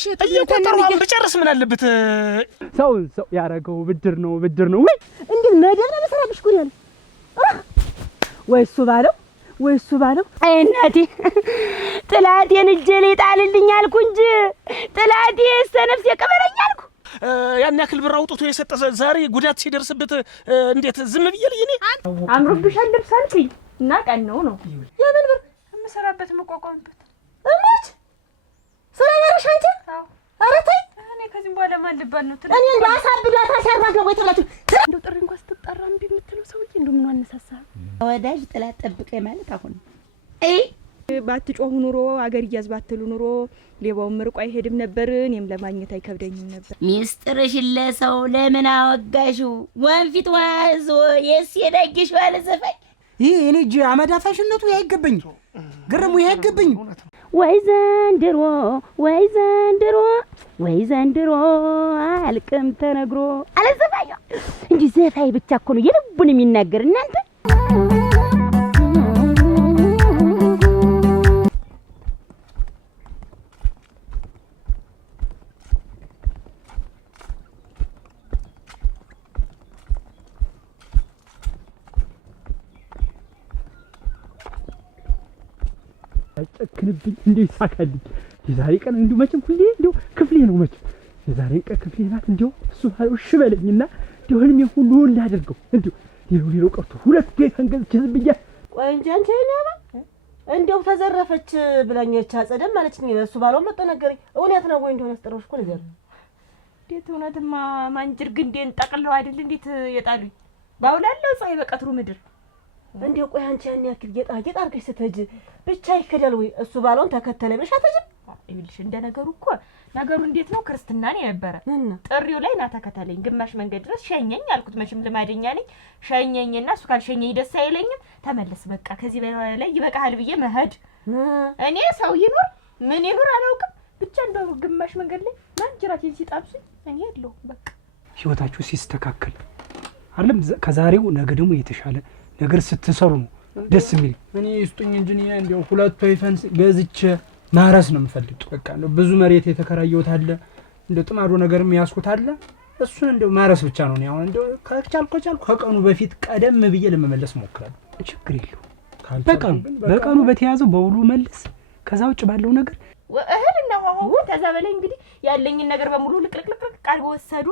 እሺ እየቆጠሩ ብጨርስ ምን አለበት? ሰው ያረገው ብድር ነው ወይ እንዴ ነገር ነው መስራብሽ ኩሪያል ወይ እሱ ባለው አይ እናቴ ጥላቴን እጄ ላይ ጣልልኝ አልኩ እንጂ ጥላቴ እስተነፍስ የቀበረኝ አልኩ። ያን ያክል ብር አውጥቶ የሰጠ ዛሬ ጉዳት ሲደርስበት እንዴት ዝም ብዬ ልኝ? እኔ አምሮብሻል ልብስ አልኩኝ እና ቀን ነው የምን ብር የምሰራበት መቋቋምበት እሞች ስራ ማረሽ አንቺ? ኧረ ተይ እኔ ከዚህ በኋላ ማን ልባል ነው? እኔ እንዳሳብዳታ ሲያራገ ወይ ተላችሁ እንደው ጥሪ እንኳን ስትጠራ እምቢ የምትለው ሰውዬ እንደው ምን አነሳሳ? ወዳጅ ጥላት ጠብቀኝ ማለት አሁን ባትጮሁ ኑሮ አገር ይያዝ ባትሉ ኑሮ ሌባውም ርቆ አይሄድም ነበር፣ እኔም ለማግኘት አይከብደኝም ነበር። ሚስጥርሽን ለሰው ለምን አወጋሽው? ወንፊት ዋዞ የሲደግሽ ባለ ዘፋኝ ይሄ እኔ እጅ አመዳፋሽነቱ ያይገበኝ ግርሙ ያይገበኝ። ወይ ዘንድሮ አልቅም ተነግሮ አለ ዘፋኝ። እንጂ ዘፋኝ ብቻ እኮ ነው የልቡን የሚናገር እናንተ። ጨክንብኝ እንዴ ይሳካልኝ። የዛሬ ቀን እንዴ መቼም ሁሌ እንዴ ክፍሌ ነው መቼም የዛሬ ቀን ክፍሌ ናት። እንዴ እሱ ባለው እሺ በለኝና እንዴ ህልሜ ሁሉ እንዳደርገው እንዴ ሌላው ቀርቶ ሁለት ቤት አንገዝቼ ዝም ብዬ ቆይ እንጂ አንቺ ነባ እንደው ተዘረፈች ብላኛች አጸደም ማለችኝ። እሱ ባለው መጥቶ ነገረኝ። እውነት ነው ወይ እንደሆነ አስጠራሽ እኮ ነገር እንዴት እውነትማ ማንጅር ግንዴን ጠቅለው አይደል እንዴት የጣሉኝ ባውላለው ፀሐይ በቀትሩ ምድር እንዴ ቆይ አንቺ ያን ያክል ጌጣ አርገሽ ስትሄጂ ብቻ ይከዳል ወይ? እሱ ባለውን ተከተለ ብለሽ አትሄጂም? ይልሽ እንደ ነገሩ እኮ ነገሩ እንዴት ነው? ክርስትና ነው የነበረ ጥሪው ላይ ና ተከተለኝ ግማሽ መንገድ ድረስ ሸኘኝ አልኩት። መቼም ልማደኛ ነኝ። ሸኘኝና እሱ ካልሸኘኝ ደስ አይለኝም። ተመለስ በቃ ከዚህ በላይ ይበቃሃል ብዬ መሄድ እኔ ሰው ይኖር ምን ይኖር አላውቅም። ብቻ እንደው ግማሽ መንገድ ላይ ማንጅራቴን ሲጣብሱኝ እኔ ያለው በቃ ህይወታችሁ ሲስተካከል አይደለም ከዛሬው ነገ ደግሞ የተሻለ ነገር ስትሰሩ ነው ደስ የሚል። እኔ ይስጡኝ እንጂ እኔ እንደው ሁለት ወይፈን ገዝቼ ማረስ ነው የምፈልግ። በቃ እንደው ብዙ መሬት የተከራየሁት አለ እንደው ጥማዶ ነገርም ያስኩት አለ እሱን እንደው ማረስ ብቻ ነው። አሁን እንደው ከቻልኩ ከቀኑ በፊት ቀደም ብዬ ለመመለስ ሞክራለሁ። ችግር የለው በቀኑ በተያዘው በውሉ መልስ። ከዛ ውጭ ባለው ነገር እህልና ዋው ከዛ በላይ እንግዲህ ያለኝን ነገር በሙሉ ልቅልቅልቅ ቃል ወሰዱ።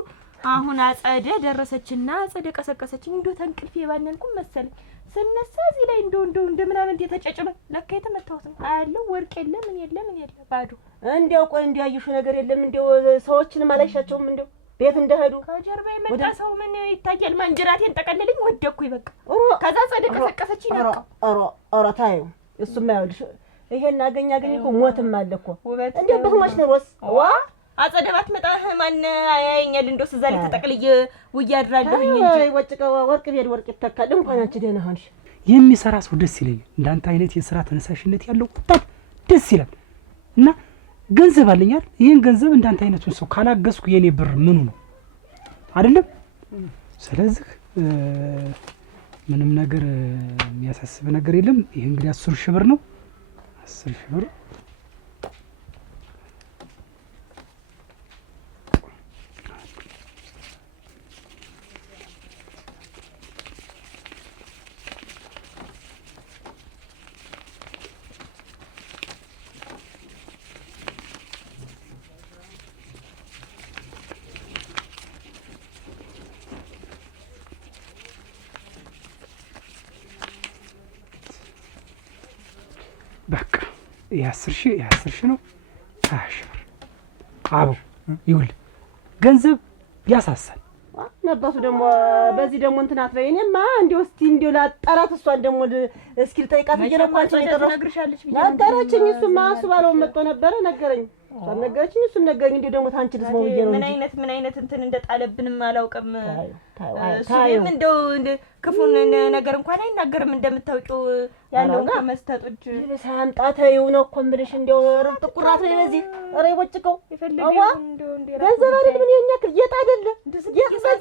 አሁን አጸደ ደረሰችና አጸደ ቀሰቀሰችኝ። እንደው ተንቅልፌ ባነንኩም መሰለኝ ስነሳ እዚህ ላይ እንደው እንደምናምን የተጨጨመ ለካ የተመታሁት ነው አያለው። ወርቅ የለም ምን የለም ባዶ። እንደው ቆይ እንዲያዩሽ ነገር የለም እንደው ሰዎችን ማላይሻቸውም እንደው ቤት እንደሄዱ ከጀርባ የመጣ ሰው ምን ይታያል? ማንጅራቴን ጠቀለለኝ ወደኩኝ በቃ። ከዛ አጸደ ቀሰቀሰችኝ ነው። ኧረ ታዩ እሱማ ይኸውልሽ ይሄን አገኝ እኮ ሞትም አለ እኮ እንደው በህማሽ ነሮስ ዋ አጸደባት መጣ ማን ያየኛል? እንደው እዛ ላይ ተጠቅልዬ ውያድራለሁኝ እንጂ ወጭቀው ወርቅ ቤት ወርቅ ይተካል። እንኳን አንቺ ደህና ሆንሽ። የሚሰራ ሰው ደስ ይለኛል። እንዳንተ አይነት የሥራ ተነሳሽነት ያለው ወጣት ደስ ይላል። እና ገንዘብ አለኛል። ይሄን ገንዘብ እንዳንተ አይነቱን ሰው ካላገዝኩ የኔ ብር ምኑ ነው አይደለም? ስለዚህ ምንም ነገር የሚያሳስብ ነገር የለም። ይሄ እንግዲህ 10,000 ብር ነው። 10,000 ብር በቃ የ10,000 ነው። 20,000 ብር አቦ ይውል ገንዘብ ያሳሳል። ነባሱ ደግሞ በዚህ ደግሞ እንትን አትበይ። እኔማ እንደው እስቲ እንደው ላጣራት እሷን ደግሞ እስኪ ልጠይቃት ብዬሽ ነው እኮ አንቺ ነግርሻለች ብዬሽ ነገረችኝ። እሱማ እሱ ባለው መጥቶ ነበረ ነገረኝ። እሷም ነገረችኝ እሱም ነገረኝ። እንደው ደግሞ ታንቺ ልትሰው ብዬሽ ነው። ምን አይነት እንትን እንደጣለብንም አላውቅም። እሱም እንደው ክፉን ነገር እንኳን አይናገርም እንደምታውቂው ያለው ከመስጠቶች ሳምጣተው ነው እኮ የምልሽ። እንደው ጥቁራት ነው በዚህ ኧረ ይወጭቀው ይፈልጋው ገንዘብ አይደል ምን የኛ ክል የት አይደለ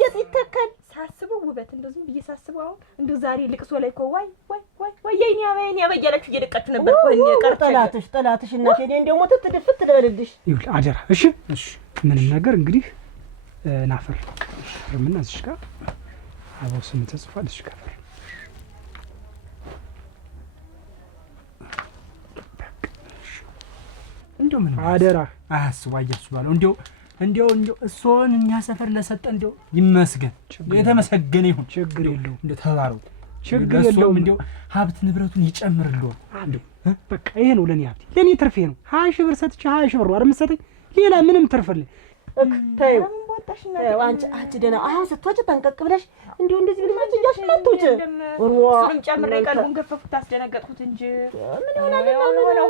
የት ይተካል ሳስበው ውበት እንደው ዝም ብዬ ሳስበው አሁን እንደው ዛሬ ልቅሶ ላይ እኮ ዋይ ዋይ ዋይ ወይ የኔ ያበያላችሁ እየደቃችሁ ነበር እኮ እኔ ጠላትሽ እናቴ እኔ እንደው ሞት ትድፍት ትበልልሽ ይኸውልህ አደራ እሺ ምንም ነገር እንግዲህ ናፈር ምን እዚህ ጋር አባው ስም ተጽፏል እዚህ ጋር እንደው ምን አደራ አያስቡ አያስባለሁ እንደው እሱን እኛ ሰፈር ለሰጠ እንደው ይመስገን የተመሰገነ ይሁን ችግር የለውም እንደው ተባረው ችግር የለውም እንደው ሀብት ንብረቱን ይጨምርልዎ አንዱ በቃ ይሄ ነው ለኔ ሀብቴ ለኔ ትርፌ ነው 20 ሺህ ብር ሰጥቼ 20 ሺህ ብር አይደል የምትሰጠኝ ሌላ ምንም ትርፍልኝ ታዩ አንቺ ደህና አሁን ስትወጪ ጠንቀቅ ብለሽ እንደዚህ ብለሽ እጃሽ ማትወጪ እሱንም ጨምሬ ቀልቡን ገፈፍኩት አስደነገጥኩት እንጂ ምን ይሆናል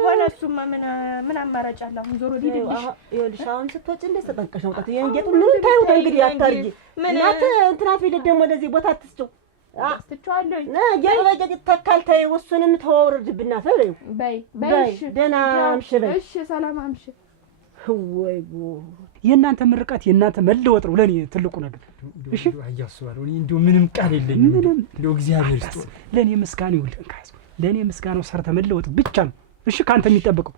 ሆነ እሱማ ምን አማራጭ አለ አሁን ዞሮ ሊድልሽ ይኸውልሽ አሁን ስትወጪ እንደዚህ ተጠንቀሽ መውጣት የእንጌጡ ምን ታዩት እንግዲህ አታርጊ እናት እንትናት ቢል ደግሞ ለዚህ ቦታ አትስጪው አስተቻለሁ የበጀት ተካል ታዩ እሱንም ተወርድብና ፈረዩ በይ ደህና አምሽ በይ እሺ ሰላም አምሽ ወይ ጉድ የእናንተ ምርቃት የእናንተ መለወጥ ነው ለኔ ትልቁ ነገር እሺ አያስባለሁ እኔ እንደው ምንም ቃል የለኝም እንደው እግዚአብሔር ይስጥ ለኔ ምስጋና ይውልህ ካስ ለኔ ምስጋናው ሰርተ መለወጥ ብቻ ነው እሺ ካንተ የሚጠበቀው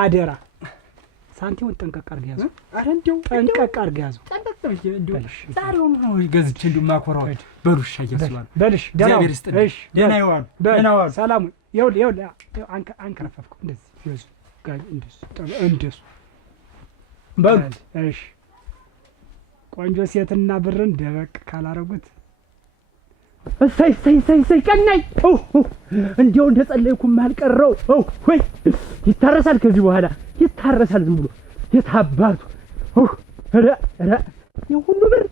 አደራ ሳንቲውን ጠንቀቅ አድርገህ ያዘው አረ እንደው ጠንቀቅ አድርገህ ያዘው ጠንቀቅ እንደው ዛሬውን ነው ገዝቼ እንደው ማኮራው በሩሽ አያስባለሁ በልሽ እግዚአብሔር ይስጥ እሺ ደህና ይዋሉ ደህና ዋሉ ሰላም ይኸውልህ አንከረፈፍኩ እንደዚህ ይወዝ እንደሱ በል እሺ ቆንጆ ሴትና ብርን ደበቅ ካላረጉት እሰይ ቀናይ እንዴው እንደጸለይኩም አልቀረው ወይ ይታረሳል ከዚህ በኋላ ይታረሳል ዝም ብሎ የታባቱ ራ የሁሉ ብር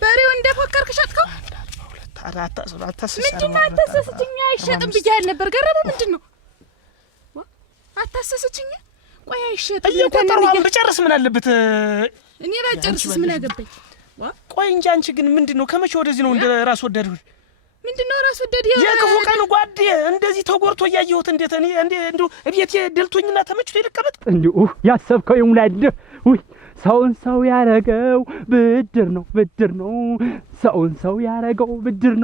በሬው እንደፎከርክ ሸጥከው ምንድነው አታሰስችኝ አይሸጥም ብያለሁ ነበር ገረመ ምንድነው አታሰስችኝ ቆይ አይሸጥም እየቆጠረው ብጨርስ ምን አለበት እኔ ባጨርስስ ምን አገባኝ ቆይ እንጂ አንቺ ግን ምንድነው ከመቼ ወደዚህ ነው እንደ ራስ ወዳድ ምንድነው ራስ ወዳድ የክፉ ቀን ጓዴ እንደዚህ ተጎርቶ ያየሁት እንዴት እኔ እንደው እቤቴ ደልቶኝና ተመችቶ ይልቀመጥ እንዴው ያሰብከው ይሙላልህ ውይ ሰውን ሰው ያረገው ብድር ነው ሰውን ሰው ያረገው ብድር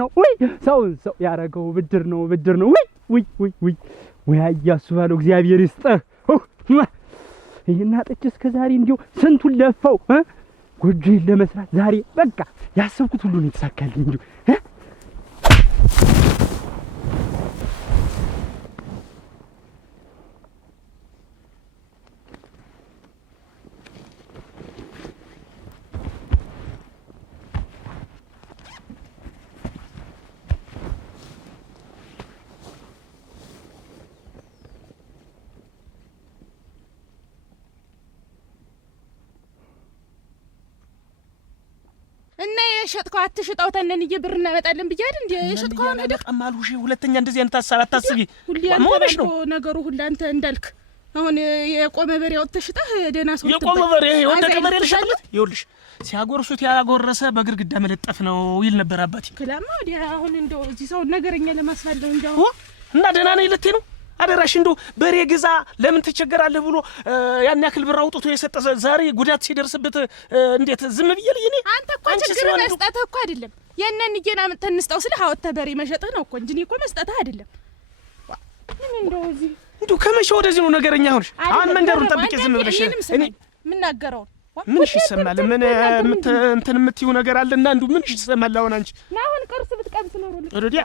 ነው ወይ ሰውን ሰው ያረገው ብድር ነው ወይ አያስባለው እግዚአብሔር ይስጥህ ይሄና ጠጭ እስከ ዛሬ እንዴው ስንቱን ለፈው ጎጆዬን ለመስራት ዛሬ በቃ ያሰብኩት ሁሉ ነው የተሳካልኝ እንዴው እና የሸጥከው አትሽጣው ተነን ይብር እናመጣለን ብያለሁ እንዴ የሸጥከው ሄደ ቀማሉሽ ሁለተኛ እንደዚህ አይነት ሐሳብ አታስቢ ሞባሽ ነው ነገሩ ሁሉ አንተ እንዳልክ አሁን የቆመ በሬ አውጥተሽጣህ ደና ሰው የቆመ በሬ ወንደ በሬ ልሽጥለት ይኸውልሽ ሲያጎርሱት ያጎረሰ በግርግዳ መለጠፍ ነው ይል ነበር አባቴ ከላማ ወዲያ አሁን እንደው እዚህ ሰው ነገረኛ ለማስፋለው እንጃው እና ደና ነው ይልቴ ነው አደራሽ እንደው በሬ ግዛ ለምን ትቸገራለህ ብሎ ያን ያክል ብር አውጥቶ የሰጠ ዛሬ ጉዳት ሲደርስበት እንዴት ዝም ብዬ ልኝ እኔ አንተ እኮ ችግር መስጠትህ እኮ አይደለም የነን ይገና ተንስጣው ስለ ሀወተ በሬ መሸጥህ ነው እኮ እንጂ እኔ እኮ መስጠትህ አይደለም ምን እንደው እዚህ እንደው ከመቼ ወደዚህ ነው ነገረኛ ሆነሽ አሁን መንደሩን ጠብቄ ዝም ብለሽ እኔ ምን ናገረው ምን ይሰማል ምን እንትን የምትይው ነገር አለና እንዱ ምን ይሰማል አሁን አንቺ ና አሁን ቅርስ ብትቀምስ ነው ወዲያ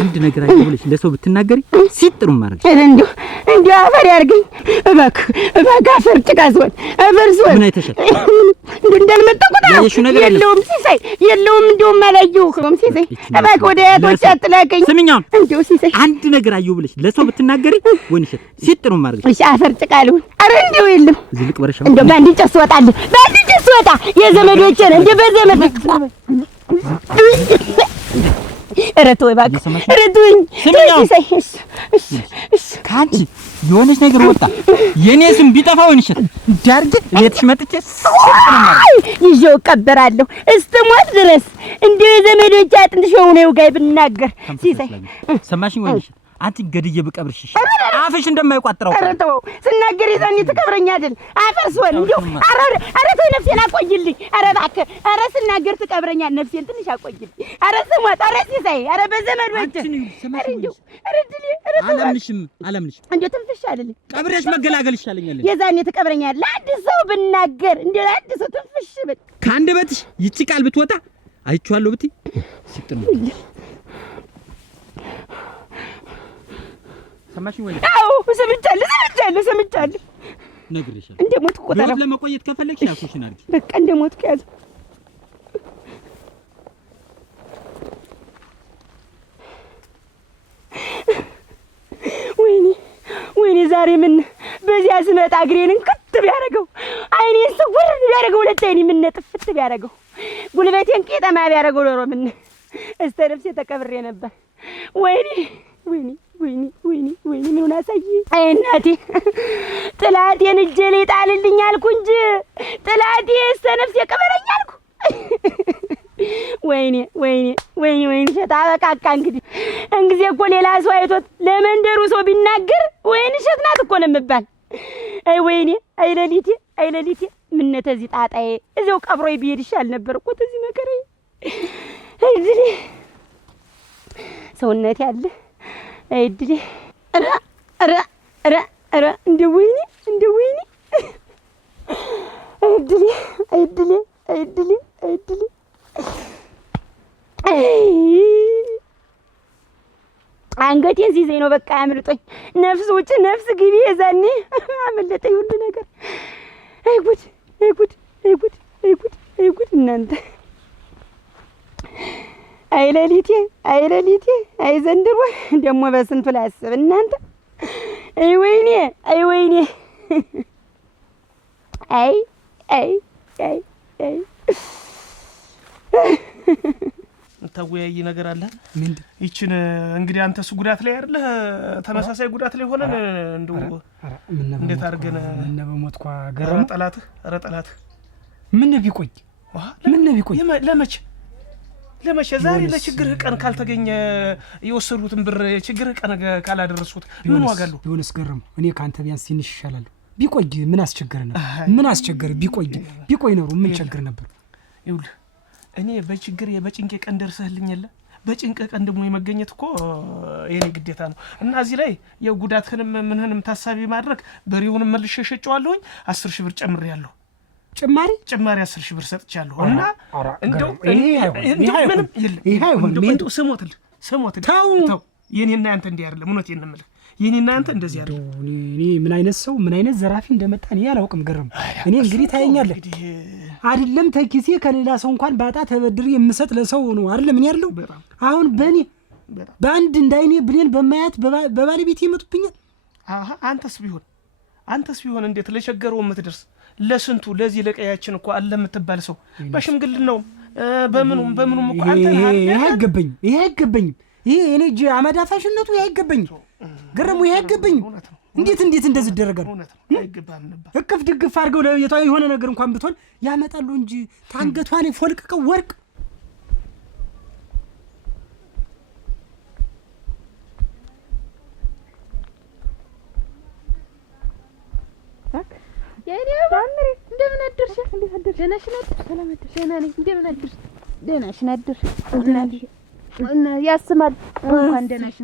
አንድ ነገር አይደለሽ ለሰው ብትናገሪ ሲጥሩ ማድረግ እንዲሁ አፈር ያርገኝ እባክህ አፈር ጭቃ ዝወን አፈር ዝወን ምን አይተሻል እንዳልመጣኩት የለውም ሲሳይ የለውም እንደውም አላየሁም ሲሳይ እባክህ ወደ አያቶች አጥላቀኝ ስሚኛም እንደው ሲሳይ አንድ ነገር አየሁ ብለሽ ለሰው ብትናገሪ ወንሸት ሲጥሩ ማድረግ እሺ አፈር ጭቃ ልሁን አረ እንደው የለም ዝልቅ በረሻው እንደው ባንዲ ጨስ ወጣለሁ ባንዲ ጨስ ወጣ የዘመዶችን እንደ በዘመድ እረቱ እባክህ እረቱኝ ሲሳይ እሺ ካንቺ የሆነች ነገር ወጣ የኔ ስም ቢጠፋ ወንሸት ዳርግ ቤትሽ መጥቼ ይዤው እቀበራለሁ እስትሞት ድረስ እንደ ዘመዶች አጥንት ሸውኔው ጋር ብናገር ሲሳይ ሰማሽኝ ወንሸት አንቺ ገድዬ ብቀብርሽ አፍሽ እንደማይቋጥረው አረተው ስናገር ይዘኒ ትቀብረኛ አይደል አፈርሶን እንደው አረተው ነፍሴን አቆይልኝ አረ እባክህ አረ ስናገር ትቀብረኛ ነፍሴን ትንሽ አቆይልኝ አረ ስሞት አረ ሲሳይ አረ በዘመድ ወጭ እንደው አረ ድሊ አላምንሽም እንደው ትንፍሽ አይደል ቀብረሽ መገላገል ይሻለኛል የዛኔ ትቀብረኛ ለአንድ ሰው ብናገር እንደው ለአንድ ሰው ትንፍሽ ብል ከአንደበትሽ ይቺ ቃል ብትወጣ አይቼዋለሁ ብትይ ሲጥሩ ሰማሽኝ ወይ? አዎ ሰምቻለሁ ነግሬሻለሁ። እንደሞት ቆጠራ ለመቆየት ከፈለግሽ ያልኩሽን አድርጊ። በቃ እንደሞት ከያዘ ወይኔ ዛሬ ምን በዚያ ስመጣ እግሬን እንክት ቢያደርገው አይኔን ስውር ቢያደርገው ሁለት አይኔ ምን ጥፍት ቢያደርገው ጉልበቴን ቄጠማ ቢያደርገው ኖሮ ምን እስተ ነፍሴ ተቀብሬ ነበር። ወይኔ ምን አሳይ አይ እናቴ ጥላቴን እጄ ላይ ጣልልኝ አልኩ እንጂ ጥላቴ እስተ ነፍሴ ቀበረኝ አልኩ። ወይኔ ሸታ በቃ እንግዲህ እኮ ሌላ ሰው አይቶት ለመንደሩ ሰው ቢናገር ወይኔ ሸት ናት እኮ ነው የምባል። አይ ወይኔ አይ ሌሊቴ ምን ተዚህ ጣጣዬ እዚያው ቀብሮይ ቢሄድ ይሻል ነበር እኮ ተዚህ መከራዬ። አይ ድሊ ሰውነት ያለ አይ ድሊ ኧረ እንደ ወይኔ አይ ድሊ አንገቴን ሲይዘኝ ነው በቃ ያምልጦኝ። ነፍስ ውጭ ነፍስ ግቢ የዛኔ አመለጠኝ ሁሉ ነገር። አይ ጉድ እናንተ አይ ሌሊቴ አይ ዘንድሮ ደግሞ በስንቱ ላስብ እናንተ። አይ ወይኔ ተወያይ ነገር አለ። ምንድን ይችን እንግዲህ አንተስ ጉዳት ላይ አይደለ ተመሳሳይ ጉዳት ላይ ሆነን እንደው እንዴት አድርገን ምን በሞትኳ ገረም ጠላትህ ምን ቢቆይ ለመቼ ዛሬ ለችግርህ ቀን ካልተገኘ የወሰዱትን ብር ችግርህ ቀን ካላደረሱት ምን ዋጋ አለው? ቢሆንስ ገረም እኔ ካንተ ቢያንስ ትንሽ ይሻላል። ቢቆይ ምን አስቸገረ ነበር? ቢቆይ ነው ምን ቸግር ነበር? ይኸውልህ እኔ በጭንቄ ቀን ደርሰህልኝ የለ በጭንቄ ቀን ደግሞ የመገኘት እኮ የኔ ግዴታ ነው። እና እዚህ ላይ የጉዳትህንም ምንህንም ታሳቢ ማድረግ በሬውንም መልሼ ሸጬዋለሁኝ 10,000 ብር ጨምሬያለሁ። ጭማሪ 10,000 ብር ሰጥቻለሁ። እና እንደው ይሄ አይሆንም ስሞትልህ ተው የኔና አንተ እንዲህ አይደለም። እውነቴን ነው የምልህ የኔና አንተ እንደዚህ አይደለም። እኔ ምን አይነት ሰው ምን አይነት ዘራፊ እንደመጣ እኔ አላውቅም። ገረም እኔ እንግዲህ ታየኛለህ አይደለም ተኪሴ ከሌላ ሰው እንኳን ባጣ ተበድሪ የምሰጥ ለሰው ነው አይደለም። ምን ያለው አሁን በእኔ በአንድ እንዳይኔ ብሌን በማያት በባለቤት ይመጡብኛል። አንተስ ቢሆን እንዴት ለቸገረው የምትደርስ ለስንቱ ለዚህ ለቀያችን እኮ አለ የምትባል ሰው በሽምግልናው በምኑም እኮ አንተ ይሄ አይገባኝም። ይሄ እኔ እጅ አመዳፋሽነቱ ይሄ አይገባኝም። ገረሙ ይሄ አይገባኝም። እንዴት እንደዚህ ይደረጋል? አይገባም ነበር። እቅፍ ድግፍ አድርገው ለየቷ የሆነ ነገር እንኳን ብትሆን ያመጣሉ እንጂ ታንገቷ ላይ ፎልቅቀው ወርቅ እንደምን አደርሽ? እንዴት አደርሽ? ደህና ነሽ? ሰላም አደርሽ? ደህና ነኝ። እንደምን አደርሽ? ደህና ነሽ? ያስማል። እንኳን ደህና ነሽ።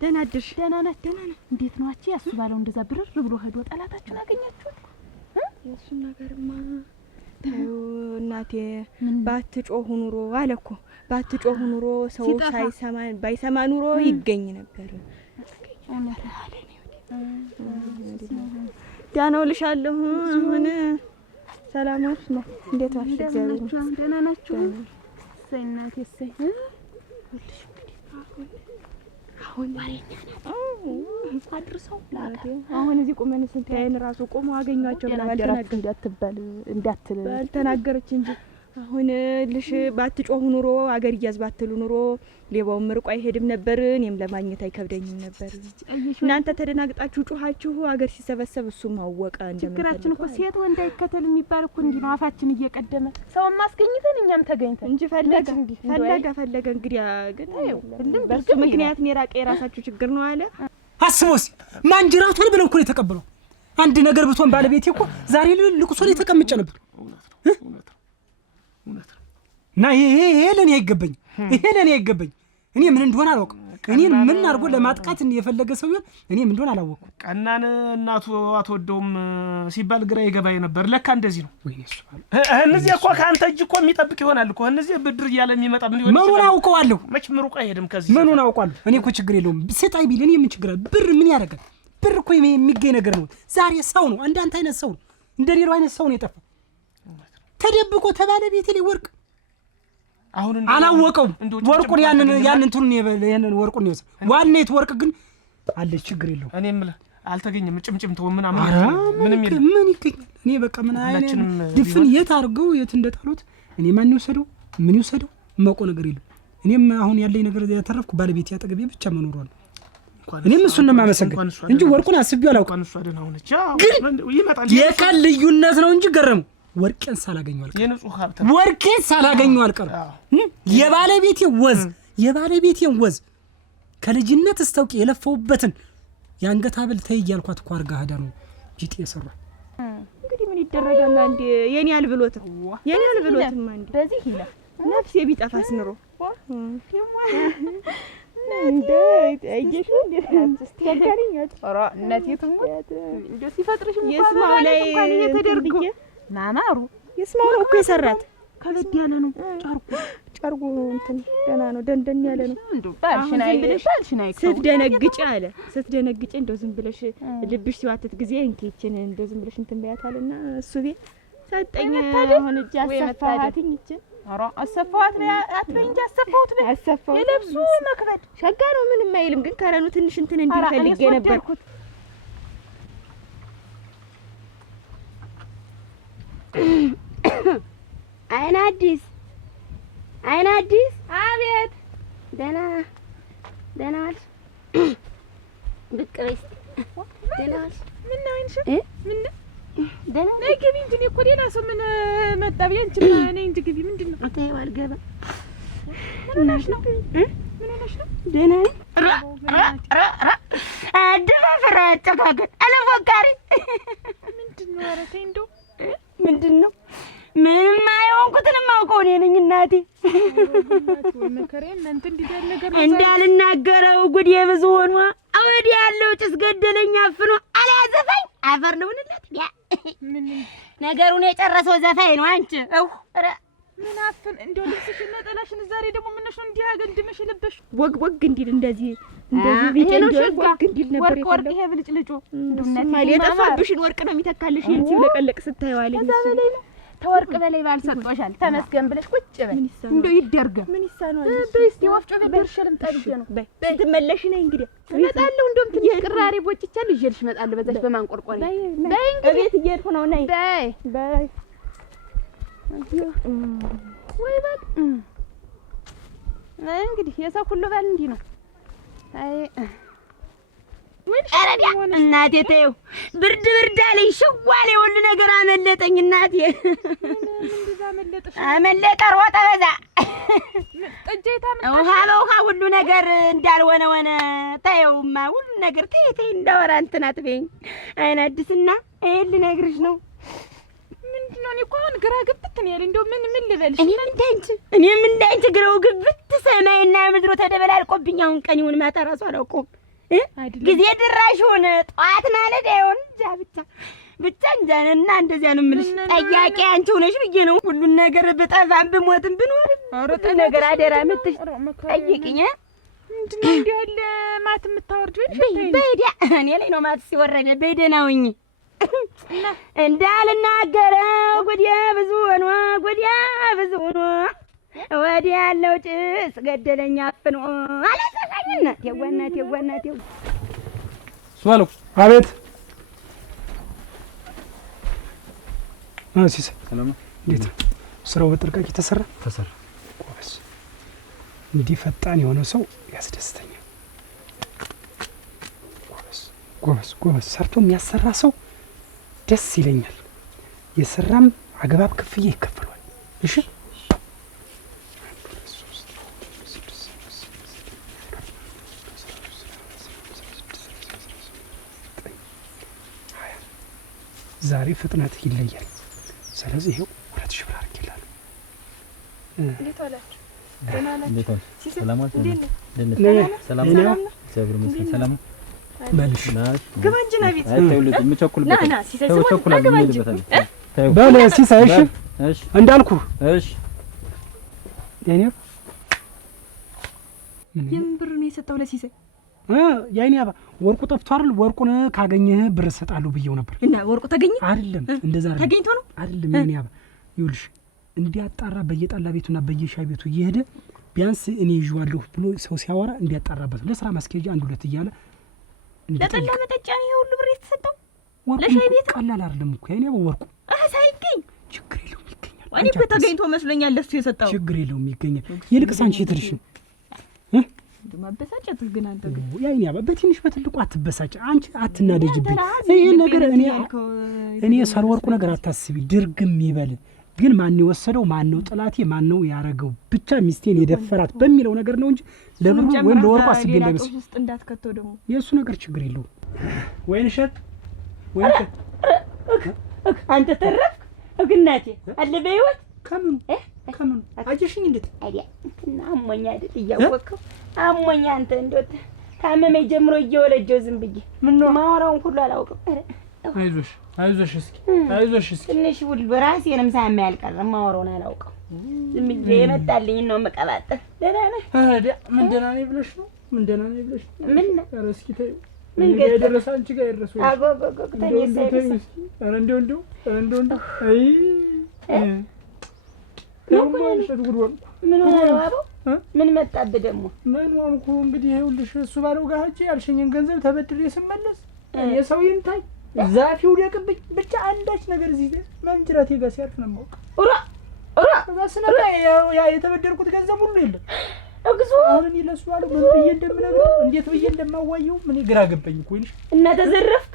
ደህና አደርሽ? ደህና ናት። እንዴት ነው አቺ ያስባለው እንደዛ ብርር ብሎ ሄዶ ጠላታችሁን አገኛችሁት? የእሱን ነገርማ ታዩ እናቴ ባትጮሁ ኑሮ አለ እኮ ባትጮሁ ኑሮ ሰው ባይሰማ ኑሮ ይገኝ ነበር። ደህና ውልሻለሁ። አሁን ሰላሞች ነው። እንዴት ዋልሽ? እግዚአብሔር ደህና ናችሁ? እሰይ እናቴ እሰይ። አሁን አድርሰው አሁን እዚህ ቁመን ስንታየን ራሱ ቆሞ አገኟቸው እንዳትል ተናገረች እንጂ አሁን ልሽ ባትጮሁ ኑሮ አገር ይያዝ ባትሉ ኑሮ ሌባውም ርቆ አይሄድም ነበር። እኔም ለማግኘት አይከብደኝም ነበር። እናንተ ተደናግጣችሁ ጩኻችሁ አገር ሲሰበሰብ እሱ ማወቀ ችግራችን እኮ ሴት ወንድ አይከተል የሚባል እኮ እንዲህ ነው። አፋችን እየቀደመ ሰው ማስገኝተን እኛም ተገኝተን እንጂ ፈለገ እንግዲህ ግን በሱ ምክንያት ነው የራቀ የራሳችሁ ችግር ነው አለ። አስቦስ ማንጅራቱን ብለው እኮ የተቀበለው አንድ ነገር ብቶን ባለቤቴ እኮ ዛሬ ልቅሶ ላይ ተቀምጬ ነበር። እና ይሄ ለኔ አይገባኝ። እኔ ምን እንደሆነ አላውቅም። እኔን ምን አድርጎ ለማጥቃት የፈለገ ሰው ይሆን? እኔ ምን እንደሆነ አላወቅኩም። ቀናን እናቱ አትወደውም ሲባል ግራ ይገባኝ ነበር። ለካ እንደዚህ ነው። ወይኔ እሱ እነዚህ እኮ ከአንተ እጅ እኮ የሚጠብቅ ይሆናል እኮ እነዚህ ብድር እያለ የሚመጣ ምን ይሆን? ምኑን አውቀዋለሁ? መች ምሩቅ አይሄድም ከዚህ ምኑን አውቀዋለሁ? እኔ እኮ ችግር የለውም ስጣይ ቢል እኔ ምን ችግር አለ? ብር ምን ያደርጋል? ብር እኮ የሚገኝ ነገር ነው። ዛሬ ሰው ነው እንዳንተ አይነት ሰው ነው፣ እንደሌላው አይነት ሰው ነው የጠፋ። ተደብቆ ተባለቤቴ ላይ ወርቅ አሁን አላወቀው ወርቁን ያንን ቱን ያንን ወርቁን ነው ዋናይት ወርቅ ግን አለች። ችግር የለው። እኔ የምልህ አልተገኘም። ጭምጭምተው ምናምን ምንም የለም። ምን ይገኛል? እኔ በቃ ምን አይነት ድፍን የት አድርገው የት እንደጣሉት እኔ ማን ይወሰደው ምን ይወሰደው መቆ ነገር የለም። እኔም አሁን ያለኝ ነገር ያተረፍኩ ባለቤት ያጠገቤ ብቻ መኖር ነው። እኔም እሱን ነው ማመሰግን እንጂ ወርቁን አስቤው አላውቅም። እሱ አደና ሆነች ይመጣል። የቀን ልዩነት ነው እንጂ ገረሙ ወርቄን ሳላገኘው አልቀር። የንጹህ ሀብት ወርቄን ሳላገኘው አልቀር። የባለቤቴን ወዝ ከልጅነት እስታውቂ የለፈውበትን ያንገት ሀብል ተይ እያልኳት እኮ አርጋ ሄዳ ነው ጂጤ የሰራ። እንግዲህ ምን ይደረጋል? አንዴ የኔ አልብሎትም አንዴ በዚህ ይላል ነፍሴ ቢጠፋስ ኑሮ እንደ አይየሽ ተጋሪኛት ኧረ እናቴቱም እንደ ሲፈጥርሽ የስማው ላይ ተደርጎ ማማሩ የስማው ነው እኮ የሰራት ከለዲያና ነው ጨርቁ እንትን ደህና ነው ደንደን ያለ ነው። ባልሽናይ ስትደነግጪ እንደው ዝም ብለሽ ልብሽ ሲዋተት ጊዜ እንኪችን እንደው ዝም ብለሽ እንትን በያታልና እሱ ቤት ሰጠኝ። አሁን እጅ አሰፋሃትኝ እቺን ኧረ አሰፋዋት አትበይ እንጂ አሰፋሁት በይ። አሰፋሁት የልብሱ መክበድ ሸጋ ነው ምንም አይልም። ግን ከረኑ ትንሽ እንትን እንዲፈልግ ነበር። አይን አዲስ አቤት ደህና ዋልሽ? ብቅ በይ እስኪ ደህና ዋልሽ? ምን ነው አይንሽ? ምን ነው ደህና ነይ ግቢ እንጂ እኔ እኮ ሌላ ሰው ምን መጣ ብዬሽ እንጂ ነይ እንጂ ግቢ። ምንድን ነው ተይው አልገባም። ምን ሆነሽ ነው? ደህና ነኝ። አደፋፈራ አጨፋገን አለፎካሪ ምንድን ነው? ኧረ ተይ እንደው ምንድን ነው? ምንም አይሆንኩትንም አውቀው እኔ ነኝ እናቴ። መከሬን እንትን እንዲደል ነገር እንዳልናገረው ጉድ የብዙ ሆኖ ወዲህ ያለው ጭስ ገደለኝ አፍኖ አላዘፋኝ አፈር ልሁንለት። ምን ነገሩን የጨረሰው ዘፋኝ ነው። አንቺ ኧረ ምን አፍን እንደው ልብስሽን ነጠላሽን ዛሬ ደግሞ ምን ነው እንዲህ አገልድመሽ የለበሽ ወግ እንዲል እንደዚህ ቢጤ ወግ እንዲል ነበር ወርቅ ይሄ ብልጭልጩ እንደነዚህ የጠፋብሽን ወርቅ ነው የሚተካልሽ። ይሄን ሲብለቀለቅ ስታየው አለኝ እሱ በላይ ነው ተወርቅ በላይ ባልሰጥቶሻል ተመስገን ብለሽ ቁጭ በይ። እንደው ይደርገም ምን ይሳነዋል? በስቲ ወፍጮ በደርሽልም ጠልጄ ነው በይ ስትመለሽ ነኝ እንግዲህ እመጣለሁ። እንደውም ትንሽ ቅራሪ ቦጭቻለሁ ይዤልሽ እመጣለሁ። በዛች በማንቆርቆሪ በይ እንግዲህ እቤት እየሄድኩ ነው። ነይ በይ ወይ በል እንግዲህ የሰው ሁሉ ባል እንዲህ ነው። አይ አረዲያ እናቴ ተይው ብርድ አለኝ። ሽዋሌ ሁሉ ነገር አመለጠኝ እናቴ። አመለጠ ሮጠ በዛ ውሃ በውሃ ሁሉ ነገር እንዳልሆነ ሆነ። ተይውማ ሁሉ ነገር ተይ እንዳወራ እንትን አትበይኝ። አይን አዲስና ይሄን ልነግርሽ ነው። ምንድን ነው? እኔ እኮ አሁን ግራ ግብት ነው ያለኝ። እንደው ምን ልበልሽ? እኔም እንዳንቺ ግራው ግብት ሰማይና ምድሩ ተደበላልቆብኝ አሁን ቀን ይሁን ማታ እራሱ አላውቀውም። ጊዜ ድራሽ ሆነ ጠዋት ማለት አይሆን ብቻ እንጃንና እንደዚያ ነው የምልሽ። ጠያቂ አንቺ ሆነሽ ብዬ ነው ሁሉን ነገር ብጠፋም ብሞትም ብኖርም ነገር አደራ የምትሽ ጠይቅኝ። ምንድን ነው እንዲህ ያለ ማት የምታወርጂው? በይዲያ እኔ ላይ ነው ማት ሲወረደ። በይደና ሁኚ እንዳልናገረው ጉዲያ ብዙ ሆኖ ወዲያ ያለው ጭስ ገደለኝ አፍኖ አላሰፋኝና ቴዋናቴ ስማሉ። አቤት ሲሳይ ሰላም ነው? እንዴት ነው ስራው? በጥንቃቄ ተሰራ። ጎበዝ። እንዲህ ፈጣን የሆነ ሰው ያስደስተኛል። ጎበዝ ሰርቶ የሚያሰራ ሰው ደስ ይለኛል። የሰራም አግባብ ክፍያ ይከፈሏል። እሺ ዛሬ ፍጥነት ይለያል። ስለዚህ ይሄው 2000 ብር አድርጌላለሁ። እንዴት ዋላችሁ? ደህና ናችሁ? ሰላም ነው። ሰላም ነው። መልሽ ግባ እንጂ ና ቤት አይተውልት የምቸኩልበት ና ሲሳይ ሰው ግባ እንጂ በለ ሲሳይ። እሺ እንዳልኩ እሺ። የምን ብር ነው የሰጠው ለሲሳይ? ያይኔ አባ ወርቁ ጠፍቶ አይደል? ወርቁን ካገኘህ ብር እሰጣለሁ ብየው ነበር። እና ወርቁ ተገኘ አይደለም? እንደዛ አይደለም። ተገኝቶ ነው አይደለም? ያይኔ አባ ይኸውልሽ እንዲያጣራ በየጠላ ቤቱና በየሻይ ቤቱ እየሄደ ቢያንስ እኔ ይዤዋለሁ ብሎ ሰው ሲያወራ እንዲያጣራበት ለስራ ማስኬጃ 1-2 እያለ ለጠላ መጠጫ ነው ሁሉ ብር የተሰጠው። ለሻይ ቤት ቀላል አይደለም እኮ ያይኔ አባ ወርቁ ሳይገኝ ችግር የለውም ይገኛል። እኔ እኮ ተገኝቶ መስሎኛል ለሱ የሰጠው። ችግር የለውም ይገኛል። ይልቅስ አንቺ ትርሽ ማበሳጨትህ ግን አንተ ግን ያይኔ አባ በትንሽ በትልቁ አትበሳጭ። አንቺ አትናደጅብኝ። ይሄ ነገር እኔ ሳልወርቁ ነገር አታስቢ። ድርግም ይበል ግን ማን የወሰደው ማን ነው ጥላቴ ማን ነው ያረገው ብቻ ሚስቴን የደፈራት በሚለው ነገር ነው እንጂ ለብሩ ወይም ለወርቁ አስቤ እንዳይመስል ውስጥ እንዳትከተው ደግሞ የእሱ ነገር ችግር የለውም። ወይንሸት አንተ ተረፍክ እግናቴ አለ በህይወት ከምን አጀሽኝ እንዴት አይዲያ እና አሞኛ አይደል እያወቅኸው አሞኛ አንተ እንደት ታመመኝ ጀምሮ እየወለጀው ዝም ብዬ ምን ነው ማወራውን ሁሉ አላውቅም። አይዞሽ እስኪ ትንሽ ሁሉ ራሴንም ሳያመኝ አልቀረም። ማወራውን አላውቅም። ዝም ብዬ የመጣልኝ ነው መቀባጠር። ደህና ነህ? ምን ደህና ነኝ ብለሽ ነው? ምን ኧረ እስኪ ተይው። ምን የደረሰ አንቺ ጋር የደረሰው ኧረ እንደው ምን ሆነ አቦ? ምን መጣብህ ደግሞ? ምን ሆንኩ እንግዲህ ይኸውልሽ እሱ ባለው ጋር ሂጅ ያልሽኝን ገንዘብ ተበድሬ ስመለስ የሰው ይንታይ ዛፊው ደቅብኝ ብቻ አንዳች ነገር እዚህ መንጅራቴ ጋር ሲያርፍ ነው የማውቀው። ኡራ በስነታ ያ የተበደርኩት ገንዘብ ሁሉ የለም። አሁን እኔ ለእሱ ባለው ምን ብዬ እንደምነግረው እንዴት ብዬ እንደማዋየው ምን ግራ ገባኝ እኮ ይልሽ እና ተዘረፍክ?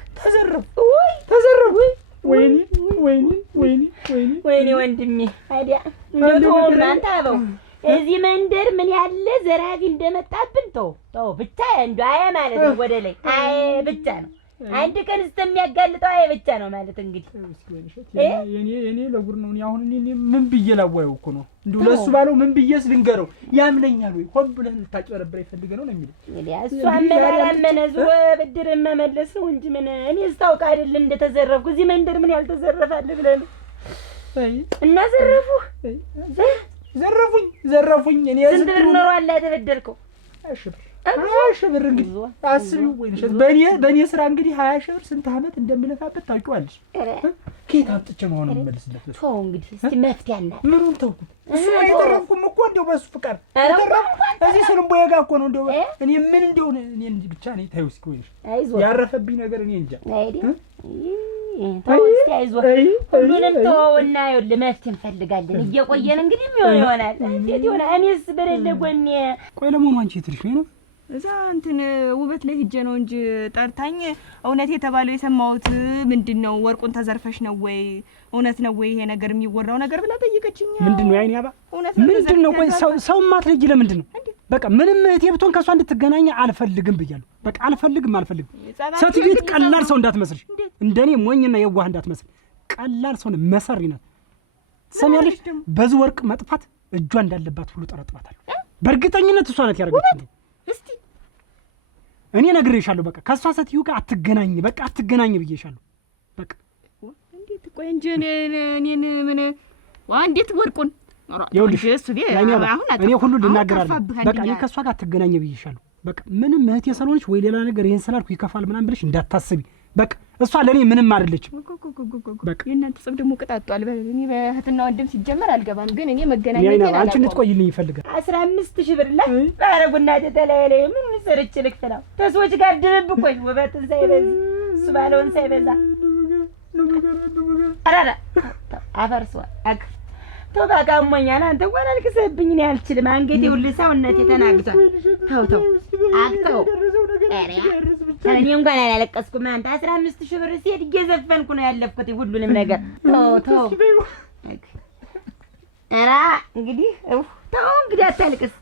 ወይኔ ወንድሜ አይዲያ እንደው አንተ አበው እዚህ መንደር ምን ያለ ዘራፊ እንደመጣብን ተው ብቻ እንደው አይ ማለት ነው ወደ ላይ አይ ብቻ ነው አንድ ቀን እስከሚያጋልጠው አይ ብቻ ነው ማለት እንግዲህ የኔ ለጉር ነው። አሁን እኔ ምን ብዬ ላዋየው እኮ ነው እንደው ለሱ ባለው ምን ብዬስ ልንገረው ያምነኛል ወይ ሆን ብለህ ልታጭበረብር ይፈልገው ነው የሚለው እንግዲህ እሱ አመራራመነዙ ብድር መመለስ ነው እንጂ ምን እኔ ስታውቅ አይደል እንደተዘረፍኩ እዚህ መንደር ምን ያልተዘረፋል ብለህ ነው እና ዘረፉኝ እኔ ስንት ብር ኖሯል የተበደልከው? 20 ሺህ ብር እንግዲህ አስቢው ወይንሸት በእኔ ስራ እንግዲህ 20 ሺህ ብር ስንት አመት እንደምለፋበት ታውቂዋለሽ። ከየት አጥቼ ነው አሁን የምመልስለት? ተው እንግዲህ እስቲ መፍትሄ አለ። ምኑን ተውኩት? እሱ አይተረፍኩም እኮ እንደው በሱ ፍቃድ እዚህ ስልምቦዬ ጋር እኮ ነው እንደው እኔ ምን እንደው እኔ ብቻ ነኝ። ታዩ እስኪ ወይንሸት ያረፈብኝ ነገር እኔ እንጃ። ተው እስቲ አይዞህ ሁሉንም ተወውና ይኸውልህ መፍትሄ እንፈልጋለን። እየቆየን እንግዲህ የሚሆን ይሆናል። እንዴት ይሆናል? እኔስ በሌለ ጎኔ ቆይ ለመሆኑ አንቺ የትልሽ ነው እዛ እንትን ውበት ላይ ሂጄ ነው እንጂ ጠርታኝ እውነት የተባለው የሰማሁት ምንድነው? ወርቁን ተዘርፈሽ ነው ወይ እውነት ነው ወይ ይሄ ነገር የሚወራው ነገር ብላ ጠይቀችኝ። ምንድነው ያይኔ አባ ምንድነው? ቆይ ሰው ማትለጂ ለምንድን ነው? በቃ ምንም እህቴ ብትሆን ከሷ እንድትገናኝ አልፈልግም ብያለሁ። በቃ አልፈልግም። ሴትዮት ቀላል ሰው እንዳትመስልሽ፣ እንደኔ ሞኝና የዋህ እንዳትመስል። ቀላል ሰው መሰሪ ናት። ትሰሚያለሽ? በዚህ ወርቅ መጥፋት እጇ እንዳለባት ሁሉ ጠረጥባታለሁ። በእርግጠኝነት እሷ ናት ያደረገችው። እስቲ እኔ ነግሬሻለሁ። በቃ ከእሷ ሴትዮ ጋር አትገናኝ፣ በቃ አትገናኝ ብዬሻለሁ። በቃ እንዴት ቆይ እንጂ እኔን ምን እንዴት ወርቁን ይኸውልሽ እኔ ሁሉ ልናገራለሁ። በቃ እኔ ከእሷ ጋር አትገናኝ ብዬሻለሁ። በቃ ምንም እህቴ ስለሆነች ወይ ሌላ ነገር ይሄን ስላልኩ ይከፋል ምናምን ብለሽ እንዳታስቢ። በቃ እሷ ለኔ ምንም አይደለችም። በቃ የእናንተ ጽብ ደግሞ ቅጣጧል። እኔ በእህትና ወንድም ሲጀመር አልገባም፣ ግን እኔ መገናኘት ነው አንቺ እንድትቆይልኝ ይፈልጋል። 15,000 ብር ላይ ባረጉና ተተላየለ ምን ሰርች ልክፈላው ከሰዎች ጋር ድብብቆይ ውበትን ሳይበዛ እሱ ባለውን ሳይበዛ አራራ አፈርሷ አክ ተባጋሞኛል። አንተ እንኳን አልክሰብኝ ነው ያልችልም። አንገቴ ሁሉ ሰውነቴ ተናግቷል። ተው አክተው እኔ እንኳን አላለቀስኩም። አንተ 15,000 ብር ሲሄድ እየዘፈንኩ ነው ያለፍኩት ሁሉንም ነገር። ተው ኧረ እንግዲህ ተው እንግዲህ አታልቅስ።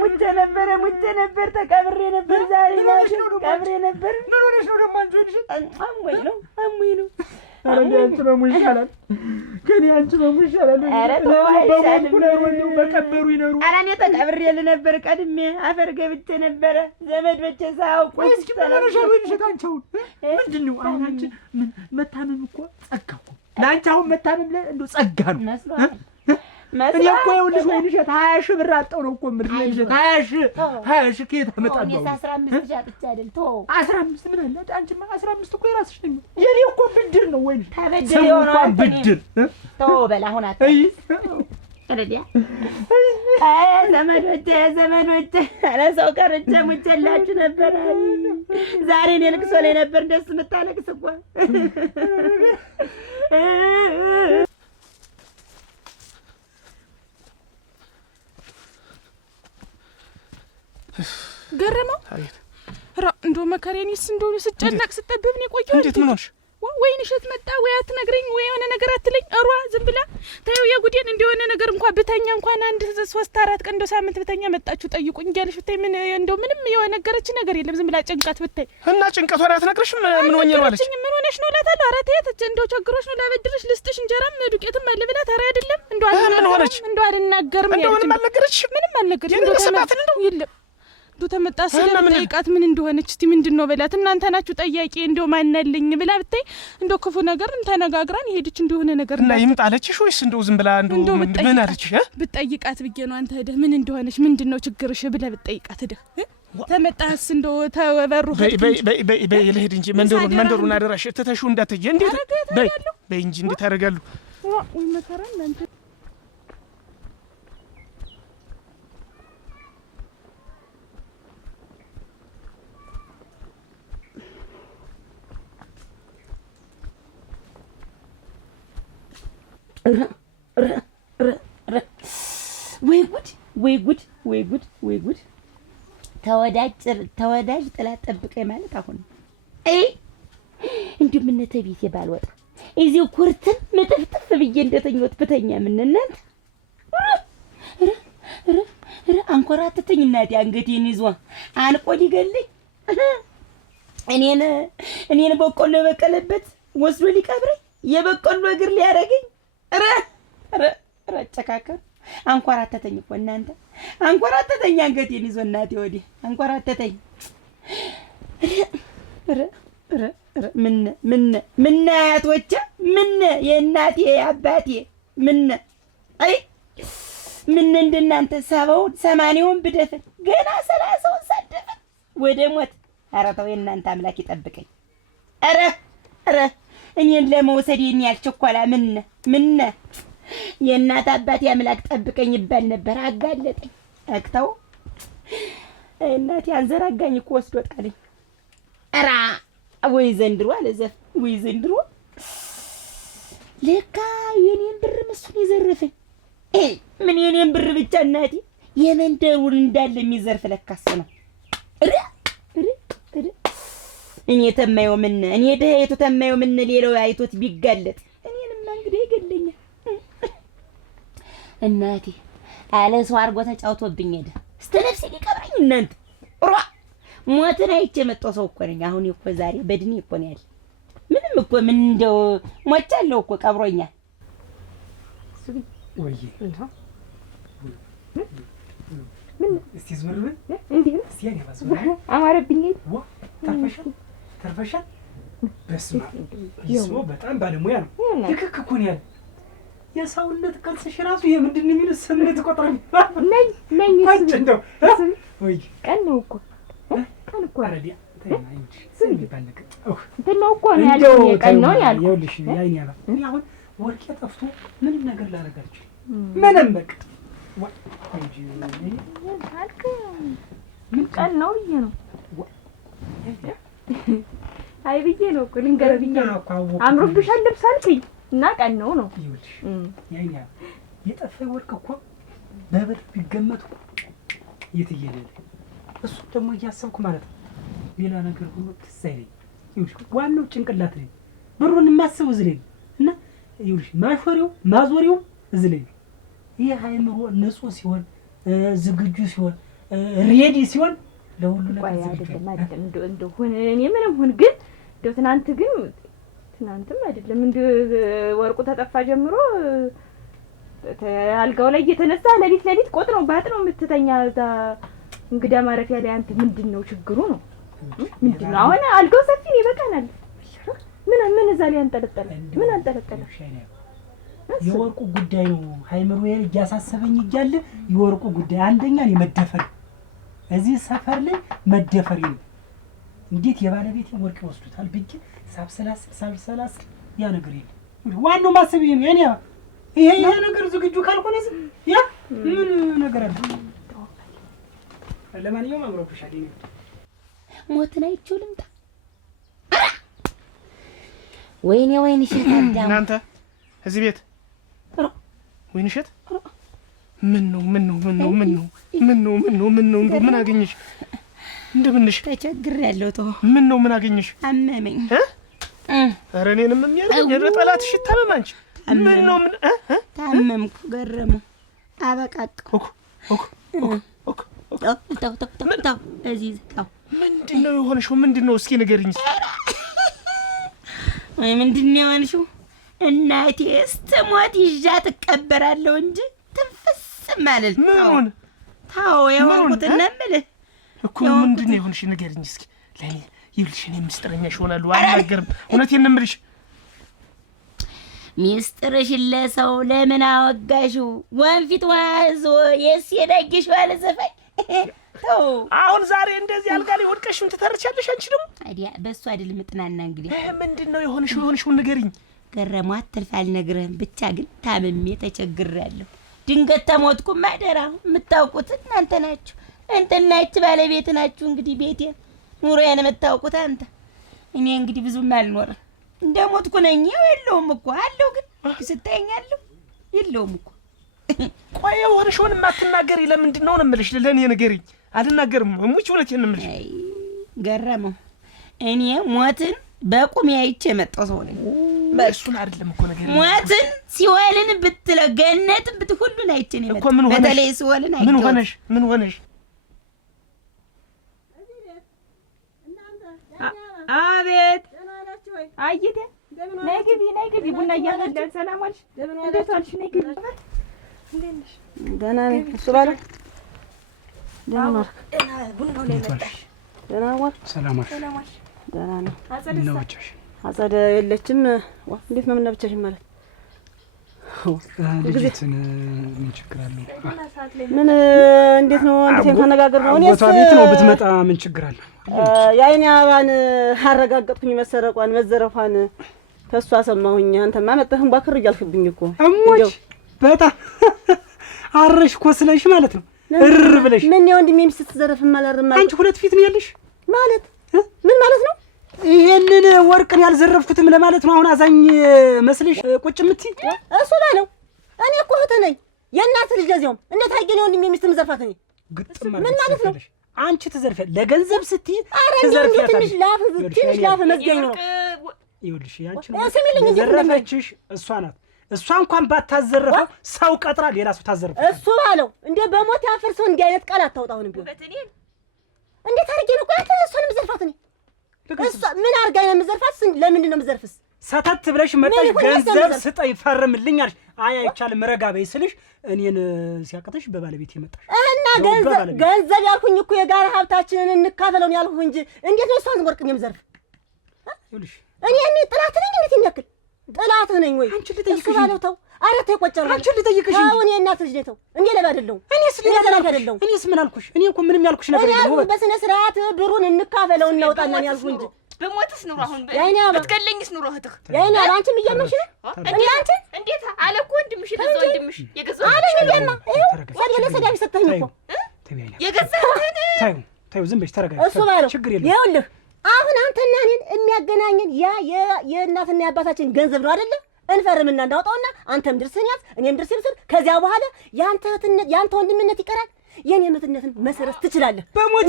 ሙቼ ነበር ተቀብሬ ነበር ዛሬ ማለት ቀብሬ ነበር። ምን ሆነሽ ነው ደግሞ አንቺ? አሞኝ ነው አረ አንቺ ነው ይሻላል ከኔ አንቺ ነው ይሻላል። አረ ተው በቀበሩ ይነሩ። አረ እኔ ተቀብሬ ነበር ቀድሜ አፈር ገብቼ ነበር ዘመዶቼ ሳያውቁ። እስኪ ምን ሆነሻል? ወይ ሸታንቻው ምንድነው? አሁን አንቺ መታመም እኮ ጸጋ እኮ ለአንቺ አሁን መታመም እንደው ጸጋ ነው መስሏል። እኔ እኮ ይኸውልሽ ወይንሽ 20,000 ብር አጣው ነው እኮ የምልሽ። 20,000 ከየት አመጣለሁ? እኔ 15,000 አጥቼ አይደል? ተው 15 ምን አለ? አንቺማ 15 እኮ የራስሽ ነው። የኔ እኮ ብድር ነው ወይንሽ ተበድር ይሆናል ብድር። ተው በል አሁን አይ ረዲያ ዘመዶቼ አለ ሰው ቀርቼ ሙቼላችሁ ነበር። ዛሬ እኔ ልቅሶ ላይ ነበር ደስ የምታለቅስ እኮ ገረመው እንደው መከሬኒስ እንደው ስጨነቅ ስጠብብ ነው ቆየው። እንዴት ምን ሆነሽ? ወይን እሸት መጣ ወይ አትነግረኝ ወይ የሆነ ነገር አትለኝ። እሯ ዝም ብላ ታዩ የጉዴን እንደሆነ ነገር እንኳን ብተኛ እንኳን 1-3-4 ቀን እንደው ሳምንት ብተኛ መጣችሁ ጠይቁኝ እያለሽ ብታይ ምን እንደው ምንም የነገረች ነገር የለም። ዝም ብላ ጭንቀት ብታይ እና ጭንቀቷን አትነግርሽም? ምን ሆኜ ነው አለች። ምን ሆነሽ ነው እላታለሁ። ኧረ ተይ እንደው ቸግሮሽ ነው ላበድርሽ ልስጥሽ እንጀራም ዱቄትም አለ ብላ ኧረ አይደለም እንደው አልናገርም እንደው ምንም አልነገረችሽም? ምንም አልነገረችም። እንደው ተሰማትን እንደው የለም ተመጣ ስለጠይቃት ምን እንደሆነች እስቲ ምንድነው በላት። እናንተ ናችሁ ጠያቂ እንደው ማንነልኝ ብላ ብታይ እንደው ክፉ ነገር ተነጋግራን ሄድች እንደሆነ ነገር እና ይምጣለችሽ ወይስ እንደው ዝም ብላ እንደው ምን አለችሽ? ብትጠይቃት ብዬ ነው። አንተ ሄደህ ምን እንደሆነች ምንድነው ችግርሽ ብለህ ብትጠይቃት ሄደህ ተመጣስ እንደው ተበሩ በይ ልሂድ እንጂ መንደሩን አደራሽ ተተሹ እንዳትይ። እንዴት በይ እንጂ እንዴት ታደርጋሉ? ወይ መከራ እናንተ ወይ ጉድ ተወዳጅ ጥላት ጠብቀኝ ማለት አሁን እንዲሁ ምን ተቤት ባልወጣ እዚሁ ኩርትን መጥፍጥፍ ብዬ እንደተኛሁት ብተኛ ምን እናንተ አንኮራተተኝ እናቴ አንገቴን ይዟ አንቆ ሊገለኝ እኔን በቆሎ በቀለበት ወስዶ ሊቀብረኝ የበቆሎ እግር ሊያረገኝ ጨካከር አንኮራተተኝ እኮ እናንተ አንኮራተተኝ አንገቴን ይዞ እናቴ ወዲህ አንኮራተተኝ። ምን አያቶቼ ምን የእናቴ አባቴ ምን እንደናንተ 70-80 ብደፍን ገና 30 ሳደፍን ወደ ሞት። ኧረ ተው የእናንተ አምላክ ይጠብቀኝ። ኧረ እኔን ለመውሰድ የኔ ያልቸኮላ ምን የእናት አባቴ አምላክ ጠብቀኝ ይባል ነበር። አጋለጠኝ አክተው እናቴ አንዘራጋኝ እኮ ወስዶ ጣለኝ። ኧረ ወይ ዘንድሮ አለዘፍ ወይ ዘንድሮ ለካ የኔን ብር መስሎ ይዘርፈኝ። ምን የኔን ብር ብቻ እናቴ የመንደሩን እንዳለ የሚዘርፍ ለካስ ነው። እኔ ተማየው እኔ ደህይቱ ተማየው ሌላው አይቶት ቢጋለጥ እኔንማ እንግዲህ ይገለኛል። እናቴ አለ ሰው አርጎ ተጫውቶብኝ ሄደ። ስተነፍስ ሊቀብረኝ እናንተ ሞትን አይቼ መጣሁ ሰው እኮ ነኝ። አሁን እኮ ዛሬ በድኔ እኮ ነው ያለ ምንም እኮ ምን እንደው ሞቻለሁ እኮ ቀብሮኛል። ወይ ምን እስቲ ዝም ብለህ እንዴ እስቲ ያኔ ባስ አማረብኝ። ተርፈሻል። በስመ አብ ይስሞ በጣም ባለሙያ ነው። ልክክ እኮ ነው ያለ የሰውነት ቅርጽሽ ራሱ ይሄ ምንድን ነው የሚሉት ስሜት ቆጥረኝ ነኝ እንደው ወይ ቀን ነው እኮ አረዲያ ታይማንች ስም ይባልክ እንትን ነው እኮ ነው ያለው ቀን ነው ያለው። ይኸውልሽ ያይኝ ያላ እኔ አሁን ወርቄ ጠፍቶ ምንም ነገር ላደርግ አልችልም። ምንም በቃ እንጂ አልክ ምን ቀን ነው ብዬ ነው አይ ብዬ ነው እኮ ልንገር ብዬ ነው አምሮብሻል ልብስ አልከኝ እና ቀን ነው ነው። ይኸውልሽ ያይኝ ያላ የጠፋ ወርቅ እኮ በብር ቢገመት የትየለለ እሱ ደግሞ እያሰብኩ ማለት ነው ሌላ ነገር ሁሉ ትዝ አይለኝም። ይኸውልሽ ዋናው ጭንቅላት ላይ ብሩን የማስበው እዚህ ላይ ነው እና ይኸውልሽ ማሾሪው ማዞሪው እዚህ ላይ ነው። ይሄ አእምሮ ንጹህ ሲሆን ዝግጁ ሲሆን ሬዲ ሲሆን ለሁሉ ነገር አይደለም እንደው ሆነ እኔ ምንም ሆነ ግን እንደው ትናንትም አይደለም እንደው ወርቁ ተጠፋ ጀምሮ አልጋው ላይ እየተነሳ ለሊት ቆጥ ነው ባጥ ነው የምትተኛ እንግዳ ማረፊያ ላይ አንተ ምንድነው ችግሩ ነው? ምንድነው አሁን አልጋው ሰፊ ነው ይበቃናል። ምን እዛ ላይ አንጠለጠለ ምን አንጠለጠለ? የወርቁ ጉዳይ ነው ሃይምሮዬን እያሳሰበኝ እያለ የወርቁ ጉዳይ አንደኛ ነው መደፈር። እዚህ ሰፈር ላይ መደፈር ነው። እንዴት የባለቤቴ ወርቅ ይወስዱታል ብዬ ሳብሰላስ ያ ነገር የለም። ዋናው ማሰብ ይሄ ነው። ይሄ ነገር ዝግጁ ካልሆነ ያ ምን ነገር አለ? ለማንኛውም አምሮብሻል። ሞትን አይቼው ልምጣ። ወይኔ እሸት አዳም እናንተ እዚህ ቤት ወይኔ እሸት ምን ነው እንደው ምን አገኘሽ? እንደምንሽ ተቸግሬያለሁ። ተው ምን ነው ምን አገኘሽ? አመመኝ። ኧረ እኔንም የሚያደርግ ጠላትሽ ታመም አንቺ ምን ነው ምን ታመምኩ። ገረሙ አበቃቀሁ። ተው እዚህ ተው። ምንድነው የሆነሽው? ምንድነው እስኪ ንገሪኝ። ወይ ምንድነው የሆነሽው? እናቴ ስትሞት ይዣት እቀበራለሁ እንጂ ትንፍስ ማለት ምኑን ታው የሆንኩትን ነው የምልህ እኮ። ምንድነው የሆነሽ ንገሪኝ እስኪ ለኔ። ይኸውልሽ እኔ ምስጥረኛሽ ሆናለሁ አልናገርም። እውነቴን ነው የምልሽ። ሚስጥርሽን ለሰው ለምን አወጋሽው? ወንፊት ዋዞ የሲደግሽ ባለ ዘፈኝ ተው። አሁን ዛሬ እንደዚህ አልጋ ላይ ወድቀሽም ትተርቻለሽ አንቺ ደግሞ። ታዲያ በሱ አይደል ምጥናና እንግዲህ ምንድነው የሆነሽው ንገሪኝ። ገረሙ አትልፍ አልነግርህም። ብቻ ግን ታምሜ ተቸግሬያለሁ። ድንገት ተሞትኩም አደራ የምታውቁት እናንተ ናችሁ። አንተና እቺ ባለቤት ናችሁ እንግዲህ ቤቴ ኑሮዬን የምታውቁት አንተ። እኔ እንግዲህ ብዙም አልኖርም እንደሞትኩ ነኝ። የለውም እኮ አለው ግን ስታየኛለሁ የለውም እኮ። ቆይ የሆነሽውን የማትናገሪ ለምንድን ነው የምልሽ? ለእኔ ንገሪኝ። አልናገርም እሙች እውነቴን ነው የምልሽ። ገረመው እኔ ሞትን በቁሜ አይቼ የመጣሁ ሰው ነኝ። እሱን አይደለም እኮ ነገር ሞትን ሲወልን ብትለው ገነትን ሁሉን አይቼ ነው የመጣሁ። በተለይ ሲወልን አይቼ ምን ሆነሽ? አቤት አይቴ ነይ ግቢ ቡና እያፈላን። ሰላም ዋልሽ? እንዴት ዋልሽ? ነይ ግቢ። እንዴት ነሽ? ደህና ነኝ። እሱ ባለው ደህና ዋልክ? ቡናው ላይ መጣሽ? ደህና ዋልክ? ሰላም ዋልሽ? ደህና ነው። አጸደ የለችም። እንዴት ነው ምን ብቻሽን ማለት? ልጅትን ምን ችግር አለው? ምን እንዴት ነው እንዴት ተነጋገር ነው? እኔስ ቤት ነው ብትመጣ ምን ችግር አለው? የዓይኔ አበባን አረጋገጥኩኝ መሰረቋን መዘረፏን ተሷ ሰማሁኝ። አንተማ መጣህን ባክር እያልክብኝ እኮ እሞች በጣም አረሽ እኮ ስለሽ ማለት ነው። እር ብለሽ ምን ነው ወንድሜ ሚስት ትዘረፍ ማላርም ማለት አንቺ ሁለት ፊት ነው ያለሽ ማለት ምን ማለት ነው? ይሄንን ወርቅን ያልዘረፍኩትም ለማለት ነው። አሁን አዛኝ መስልሽ ቁጭ የምትይ እሱ ባለው እኔ እኮ እህት ነኝ የእናት ልጅ። ለዚያውም እንዴት አየኝ ነው ወንድሜ ሚስት ምዘርፋት? እኔ ምን ማለት ነው? አንቺ ትዘርፊያለሽ ለገንዘብ ስትይ ትዘርፊያለሽ። ትንሽ ላፍ መዝገኝ ነው። ይኸውልሽ ያንቺ ዘረፈችሽ እሷ ናት። እሷ እንኳን ባታዘረፈው ሰው ቀጥራ ሌላ ሰው ታዘርፈ። እሱ ባለው እንደ በሞት ያፈርሰው እንዲህ አይነት ቃል አታውጣውን ቢሆን እንዴት አድርጌ ነው ቆይ አንተ እሷንም ዘርፋት? እኔ እሷ ምን አድርጋኝ ነው የምዘርፋት? ለምንድን ነው የምዘርፍስ? ሰተት ብለሽ መጣሽ ገንዘብ ስጠኝ ፈርምልኝ አልሽ። አይ አይቻልም ረጋ በይ ስልሽ እኔን ሲያቀተሽ በባለቤት የመጣሽ እና ገንዘብ ያልኩኝ እኮ የጋራ ሀብታችንን እንካፈለውን ያልኩህ እንጂ እንዴት ነው እሷን ወርቅ የምዘርፍ? ይኸውልሽ እኔ ጥላት ነኝ? እንዴት የሚያክል ጥላት ነኝ ወይ? አንቺ ልጠይቅሽ ባለው ተው። ኧረ ተይ ቆጨር። አንቺ ልጠይቅሽ እንጂ እኔ እናት ልጅ ነኝ። ተው እንዴ ለባ አይደለሁ። እኔስ ምን አልኩሽ? እኔ እኮ ምንም ያልኩሽ ነገር የለም። በስነ ስርዓት ብሩን እንካፈለውን እናውጣና ያልኩህ እንጂ በሞትስ ኑሮ አሁን ብትገለኝስ ኑሮ እህትህ ያይና አንቺም እየመሽ ነው እንዴ? አንቺ እንዴት አለ እኮ ወንድምሽ የገዛ ወንድምሽ የገዛ አለ እንደማ ሰደለ ሰዳቢ ሰጠኝ እኮ የገዛ ታዩ ዝም በሽ ተረጋጊ። እሱ ማለት ችግር የለም። ይኸውልህ አሁን አንተና እኔን የሚያገናኘን ያ የእናትና የአባታችን ገንዘብ ነው አይደለ? እንፈርምና እንዳውጣውና አንተም ድርስን ያዝ እኔም ድርስ ይብስል። ከዚያ በኋላ ያንተ እህትነት ያንተ ወንድምነት ይቀራል። የኔ እህትነትን መሰረት ትችላለህ። በሞት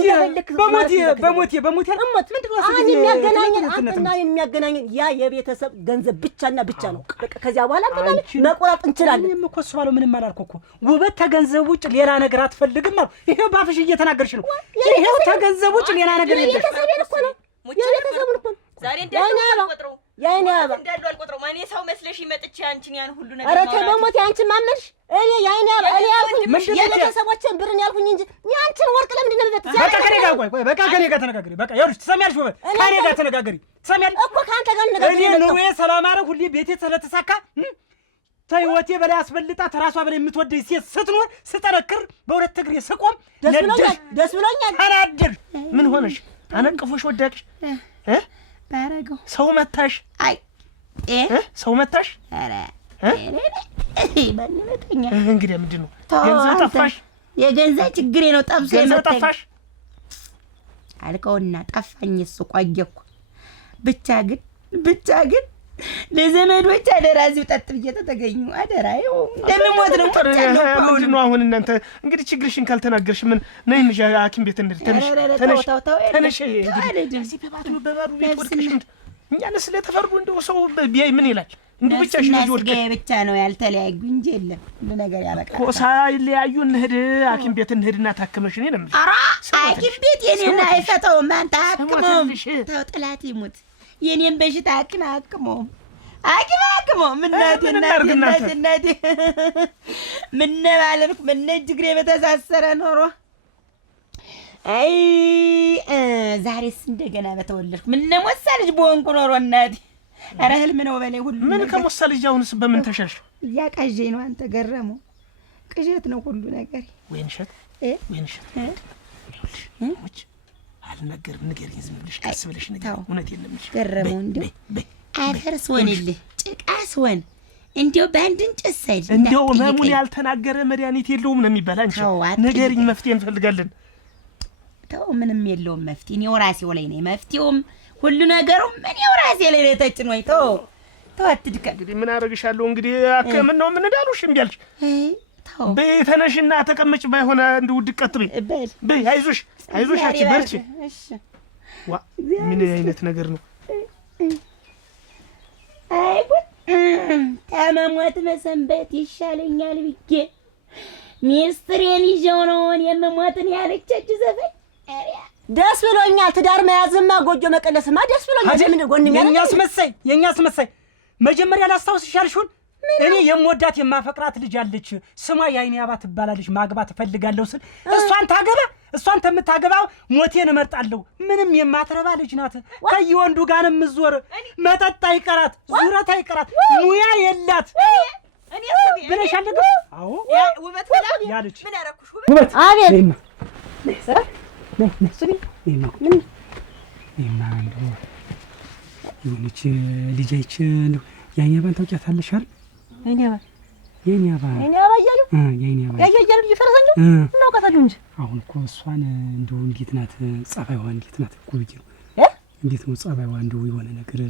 ምንድነው አሁን የሚያገናኘን አንተና የሚያገናኘን ያ የቤተሰብ ገንዘብ ብቻና ብቻ ነው። በቃ ከዚያ በኋላ አንተ መቆራጥ እንችላለን። እኔም እኮ እሱ ባለው ምንም አላልኩ እኮ። ውበት ተገንዘብ ውጭ ሌላ ነገር አትፈልግም አሉ። ይሄው ባፍሽ እየተናገርሽ ነው። ይሄው ተገንዘብ ውጭ ሌላ ነገር የለም። የቤተሰቤን እኮ ነው የቤተሰቡን እኮ ዛሬ እንዳልቆጥረው ያይና አባ እንዳሉ አልቆጥረው ማን የሰው መስለሽ ይመጥቼ አንቺን ያን ሁሉ ነገር ኧረ ተይ በሞት አንቺን ማመንሽ እኔ ያይና አባ እኔ ያልኩኝ የቤተሰቦችን ብርን ያልኩኝ እንጂ ያንቺን ወርቅ ለምንድን ነው የምትበጥስ? በቃ ከኔ ጋር ቆይ በቃ ከኔ ጋር ተነጋገሪ። በቃ ይኸውልሽ ትሰሚያለሽ ወይ? ከኔ ጋር ተነጋገሪ። ትሰሚያለሽ እኮ ከአንተ ጋር እንነጋገር። እኔ ኑሮዬ ሰላም አረ ሁሌ ቤቴ ስለተሳካ ተህይወቴ በላይ አስበልጣ ተራሷ በላይ የምትወደኝ ሴት ስትኖር ስጠነክር በሁለት እግሬ ስቆም ደስ ብሎኛል። ተናደር ምን ሆነሽ? አነቅፎሽ ወደቅሽ? ባረገው ሰው መታሽ? አይ ሰው መታሽ? ኧረ ባንነተኛ እንግዲህ ምንድን ነው ገንዘብ ጠፋሽ? የገንዘብ ችግሬ ነው ጠብሶ ገንዘብ ጠፋሽ? አልቀውና ጠፋኝ። እሱ ቆየኩ። ብቻ ግን ለዘመዶች አደራ እዚሁ ጠጥ ብዬ ተገኙ። አደራ ይኸው እንደምሞት ነው። ምንድን ነው አሁን እናንተ እንግዲህ ችግርሽን ካልተናገርሽ ምን ነይ እንጂ ሐኪም ቤት እንሂድ። ተነሽ እዚህ በባዶ ቤት ወድቀሽ እኛን ስለተፈርዱ እንደው ሰው ቢያይ ምን ይላል? እንደው ብቻሽን እዚህ ወድቀሽ ብቻ ነው ያልተለያዩ እንጂ የለም ሁሉ ነገር ያበቃል እኮ። ሳይለያዩ እንሂድ ሐኪም ቤት እንሂድና ታክመሽ እኔ ነው ኧረ ሐኪም ቤት የኔን አይፈታውም። አንተ አክመው ተው ጥላት ይሙት የኔን በሽታ አክመው ምናቴ ምን ባለልኩ ምን እጅግሬ በተሳሰረ ኖሮ አይ ዛሬስ እንደገና በተወለድኩ ምን ሞሳ ልጅ በሆንኩ ኖሮ እናቴ። ኧረ ህልም ነው በላይ ሁሉ ምን ከሞሳ ልጅ አሁንስ በምን ተሻልሽ? እያቃዠኝ ነው። አንተ ገረመው ቅዠት ነው ሁሉ ነገር። ወይንሸት ወይንሸት አልነገርም ንገሪኝ። ዝም ብለሽ ቀስ ብለሽ ንገሪኝ። እውነቴን ነው የምልሽ። ገረመው እንደው አፈርስ ሆነልህ ጭቃስ ሆነ እንደው በአንድ እንጨት ሳይል እንደው ህመሙን ያልተናገረ መድኃኒት የለውም ነው የሚባል። አንቺ ንገሪኝ፣ መፍትሄ እንፈልጋለን። ተው ምንም የለውም መፍትሄ። እኔው ራሴው ላይ ነኝ መፍትሄውም ሁሉ ነገሩም እኔው ራሴ ላይ ነው ተጭኖኝ። ተው አትድከም። እንግዲህ ምን አደርግሻለሁ? እንግዲህ አከምን ነው ምን እንዳሉሽ እምቢ አልሽ። ተው በይ ተነሽና ተቀመጭ። ባይሆን እንደው ድቀት በይ አይዞሽ አንቺ በርቺ። እሺ ዋ ምን አይነት ነገር ነው? አይጉድ ተመሞት መሰንበት ይሻለኛል ብዬ ሚስትሬን ይዤው ነው የምሞትን ያለችች ዘፈን። ደስ ብሎኛል። ትዳር መያዝማ ጎጆ መቀለስማ ደስ ብሎኛል። ምን ጎንኛ የኛ አስመሳይ መጀመሪያ ላስታውስሽ ያልሽውን እኔ የምወዳት የማፈቅራት ልጅ አለች። ስሟ የአይኔ አባ ትባላለች። ማግባት እፈልጋለሁ ስል እሷን ተምታገባው ሞቴን እመርጣለሁ። ምንም የማትረባ ልጅ ናት። ከየወንዱ ጋር የምትዞር መጠጥ አይቀራት፣ ዙረት አይቀራት፣ ሙያ የላት ብለሻል። አዎ ውበት ያለች ምን ያረኩሽ ውበት አቤት ይሁንች ልጅ ነው የአይኔ አባን ታውቂያታለሽ አይደል? የኔ አባ እያሉ ይፈረሰኝ እናውቃታለሁ እንጂ አሁን እኮ እሷን እንደው እንዴት ናት ጸባይዋ? እንዴት ናት እኮ ብዬሽ ነው። እንዴት ነው ጸባይዋ? እንደው የሆነ ነገር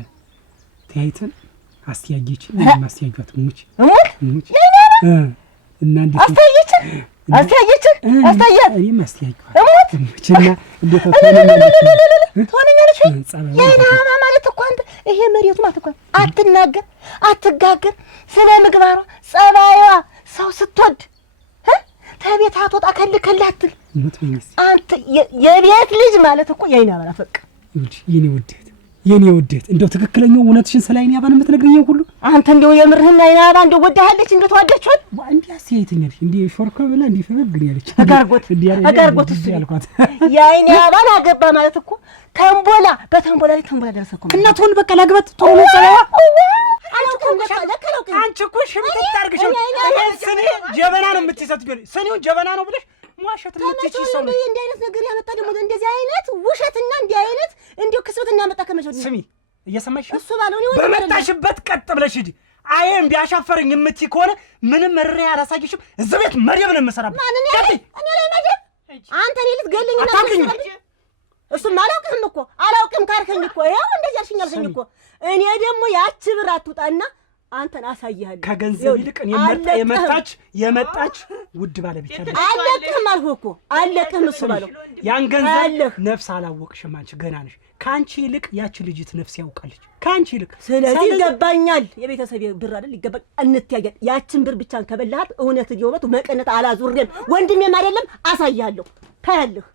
ተያይተን አስተያየችን ማስተያየቷት ሙች እና እንዴት አስተያየት እኔም አስተያየቷት ሙችና እንዴት ትሆነኛለች? የአይኔ አባ ማለት እኮ አንተ ይሄ መሬቱ ማለት እኮ አትናገር አትጋገር፣ ስለ ምግባሯ ጸባይዋ ሰው ስትወድ ተቤት አትወጣ ከልከል አትል። አንተ የቤት ልጅ ማለት እኮ የአይኔ አባ በቃ የኔ ውዴት እንደው ትክክለኛው እውነትሽን ስለ አይኔ አባን የምትነግሪኝ ሁሉ አንተ እንደው የምርህና አይኔ አባ እንደው ወዳሃለች እንደው ተዋደችው እንዴ አስይተኛል እንዴ ሾርኮ ብላ እንዴ ፈገግ ያለች አጋርጎት እሱ ያልኳት የአይኔ አባን አገባ ማለት እኮ ተንቦላ በተንቦላ ላይ ተንቦላ ደረሰ እኮ እና ትሆን በቃ ላግባት ቶሎ ጸለዋ አንቺ እኮ ሽምጥጥ አድርግሽ ስኒ ጀበና ነው የምትይሰት ግን ስኒው ጀበና ነው ብለሽ ዋሸት የምትይቺ ሰው ነው እንዴ አይነት ነገር ያመጣ ደግሞ እንደዚህ አይነት ውሸትና እንዴ አይነት እንዴው ክስበትና ያመጣ ከመጀመሪያ ስሚ እየሰማሽ እሱ ባለው ነው በመጣሽበት ቀጥ ብለሽ ሂጂ አይም ቢያሻፈረኝ የምትይ ከሆነ ምንም መሪያ አላሳይሽም እዚህ ቤት መደብ ነው የምሰራበት ማን እኔ ላይ መደብ አንተ እኔ ልትገልኝና እሱም አላውቅም ካርከኝ እኮ ያው እንደዚህ አልሽኝ እኮ እኔ ደግሞ ያቺ ብር አትውጣና አንተን አሳይሃለሁ ከገንዘብ ይልቅ እኔ የመጣች ውድ ባለቤት አለቅህም አልኩህ እኮ አለቅህም እሱ ባለው ያን ገንዘብ ነፍስ አላወቅሽም አንቺ ገና ነሽ ካንቺ ይልቅ ያቺ ልጅት ነፍስ ያውቃለች ካንቺ ይልቅ ስለዚህ ይገባኛል የቤተሰብ ብር አይደል ይገባል እንትያያል ያቺን ብር ብቻን ከበላሃት እውነት ይወበቱ መቀነት አላዙርም ወንድሜም አይደለም አሳይሃለሁ ታያለህ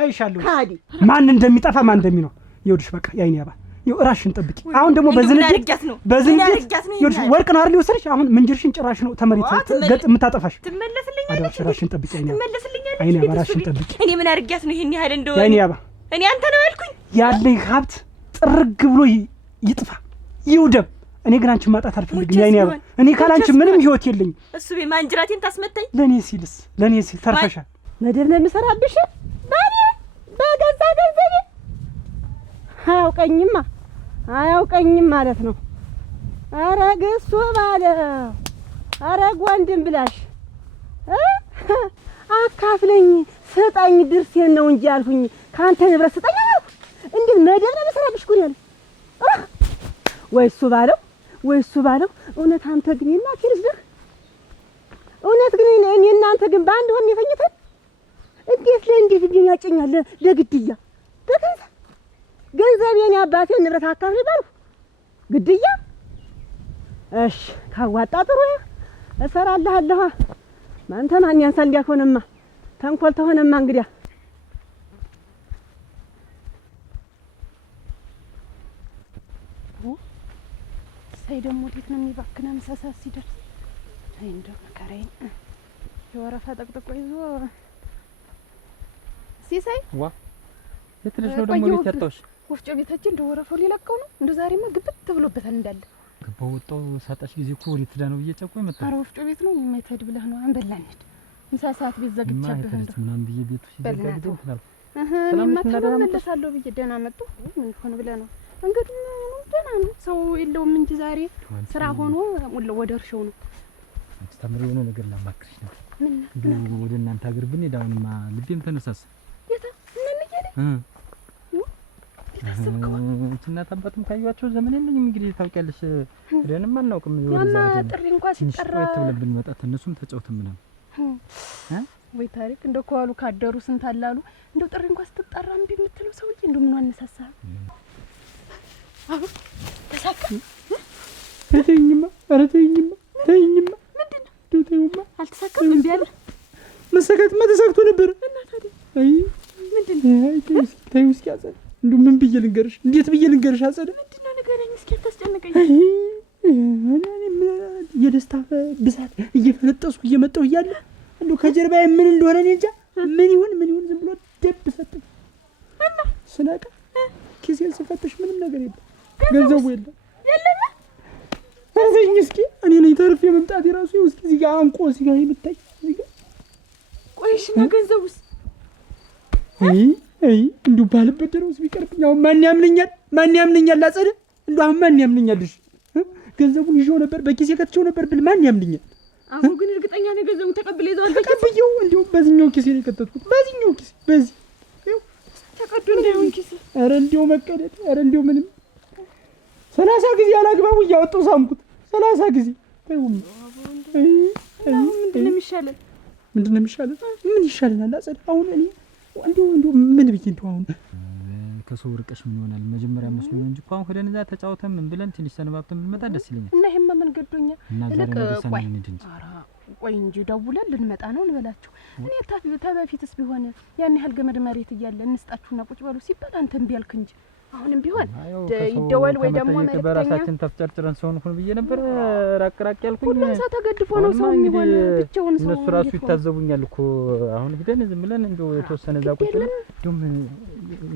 አይሻለሁ ካዲ ማን እንደሚጠፋ ማን እንደሚኖር ይኸውልሽ በቃ ያይኔ ያባ ራሽን ጠብቂ አሁን ደግሞ በዝንጀት ይኸውልሽ ወርቅ ነው አይደል ይወሰድሽ አሁን ምንጅርሽን ጭራሽ ነው ተመሪት ገጥ የምታጠፋሽ ትመለስልኛለሽ ራሽን ጠብቂ ትመለስልኛለሽ አይኔ ያባ ራሽን ጠብቂ እኔ ምን አርጋት ነው ይሄን ያህል እንደው ያይኔ ያባ እኔ አንተ ነው ያልኩኝ ያለኝ ሀብት ጥርግ ብሎ ይጥፋ ይውደም እኔ ግን አንቺን ማጣት አልፈልግም ያይኔ ያባ እኔ ካላንቺ ምንም ህይወት የለኝም እሱ በማንጅራቴን ታስመታኝ ለኔ ሲል ተርፈሻል መደር ነው የምሰራብሽ ባኔ በገዛ ገንዘቤ አያውቀኝም ማለት ነው ኧረ ግሱ ባለው ኧረ ወንድም ብላሽ አካፍለኝ ስጠኝ ድርሴን ነው እንጂ አልኩኝ ካንተ ንብረት ስጠኝ አልኩ እንዴ መደብ ነው የምሰራብሽ ጉድ ያለ ወይ እሱ ባለው እውነት አንተ ግን እናት ይልህ እውነት ግን እኔ እናንተ ግን በአንድ ሆነ የፈኝተን እንዴት ግን ያጨኛል ለግድያ ገንዘቤን ያባቴን ንብረት አካፍለኝ ባልኩ ግድያ እሺ ካዋጣ ጥሩ እሰራልሃለሁ ማንተ ማን ያንሳል እንዲያሆንማ ተንኮል ተሆነማ እንግዲያ ሳይ ደግሞ እንዴት ነው የሚባክነው መሳሳት ሲደርስ አይ እንደው መከራዬን የወረፋ ጠቅጥቆ ይዞ ሲሳይ ዋ የትልሽ ነው ደግሞ ቤት ያጣውሽ ወፍጮ ቤታችን እንደ ወረፋው ሊለቀው ነው እንደ ዛሬማ ግብት ተብሎበታል እንዳለ ገባው ወጣው ሳጣሽ ጊዜ እኮ ወዴት ዳ ነው እየጨቆይ መጣ ኧረ ወፍጮ ቤት ነው የማይተድ ብለህ ነው አንበላንድ ምሳ ሰዓት ቤት ዘግቻለሁ እንደው ምናምን ብዬ ቤቱ ሲዘጋጅ ተናል ሰላም ተመለሳለሁ ብዬ ደህና መጡ ምን ሆነ ብለህ ነው እንግዲህ ደህና ነው ሰው የለውም እንጂ ዛሬ ስራ ሆኖ ወደ እርሻው ነው አስተምሮ የሆነ ነገር ላማክርሽ ነው ምን ወደ እናንተ ሀገር ብንሄድ አሁንማ ልቤም ተነሳሳ የታ ምን ይሄድ እናት አባትም ካዩዋቸው ዘመን የለኝም እንግዲህ ታውቂያለሽ ደንም አናውቅም ያማ ጥሪ እንኳን ሲጠራ ተብለብን መጣት እነሱም ተጫውተን ምናምን ወይ ታሪክ እንደው ከዋሉ ካደሩ ስንት አላሉ እንደው ጥሪ እንኳን ስትጠራ እምቢ የምትለው ሰውዬ እንደው ምን አነሳሳ አሁ ተሳካ ተይኝማ ምንድነው ተይኝማ አልተሳካም እምቢ አለ መሰካትማ ተሳክቶ ነበር እና ታዲያ አይ ምንድነው ተይው እስኪ አጸደ እንደው ምን ብዬ ልንገርሽ እንዴት ብዬ ልንገርሽ አጸደ ምንድነው ንገረኝ እስኪ አታስጨንቀኝ የደስታ ብዛት እየፈነጠስኩ እየመጣሁ እያለ እንደው ከጀርባዬ ምን እንደሆነ እኔ እንጃ ምን ይሁን ዝም ብሎ ደብ ሰጠኝ እና ስነቃ ኪሴን ስፈትሽ ምንም ነገር የለም ገንዘቡ የለም አንዘኝ እስኪ እኔ ነኝ ተርፌ መምጣት የራሱ ይኸው እስኪ እዚህ ጋር አንቆ እዚህ ጋር የምታይ እዚህ ጋር ቆይሽ ነው ገንዘቡስ አይ እንደው ባልበደረውስ ቢቀርብኝ አሁን ማን ያምነኛል አጸደ እንደው አሁን ማን ያምነኛል እሺ ገንዘቡን ይዤው ነበር በኪሴ ከተቸው ነበር ብል ማን ያምነኛል አሁን ግን እርግጠኛ ነኝ ገንዘቡን ተቀብለህ ይዘዋል ተቀብየው እንደው በዚህኛው ኪሴ ነው የከተትኩት በዚህኛው ኪሴ በዚህ ይኸው ተቀዱ እንዳይሆን ኪሴ ኧረ እንደው መቀደድ ኧረ እንደው ምንም 30 ጊዜ አላግባቡ እያወጣሁ ሳምኩት 30 ጊዜ ተይውም ምንድነው የሚሻለን ምን ይሻለናል አጸደ አሁን እኔ እንደው ምን ብዬ እንደው አሁን ከሰው ርቀሽ ምን ይሆናል መጀመሪያ መስሎ እንጂ እኮ አሁን ሄደን እዛ ተጫውተን ምን ብለን ትንሽ ሰነባብተን ብንመጣ ደስ ይለኛል እና ይሄማ ምን ገዶኛ እና ዛሬ ነው ደሳኝ እንጂ ኧረ ቆይ እንጂ ደውለን ልንመጣ ነው እንበላችሁ እኔ ተበፊትስ ቢሆን ያን ያህል ገመድ መሬት እያለ እንስጣችሁና ቁጭ በሉ ሲባል አንተ እምቢ አልክ እንጂ አሁንም ቢሆን ይደወል ወይ ደግሞ መልእክተኛ በራሳችን ተፍጨርጭረን ሰውን ሁን ብዬ ነበር ራቅራቅ ያልኩኝ ሁሉም ሰው ተገድፎ ነው ሰው የሚሆን ብቻውን ሰው እነሱ ራሱ ይታዘቡኛል እኮ አሁን ሄደን ዝም ብለን እንደው የተወሰነ እዛ ቁጭ ብለን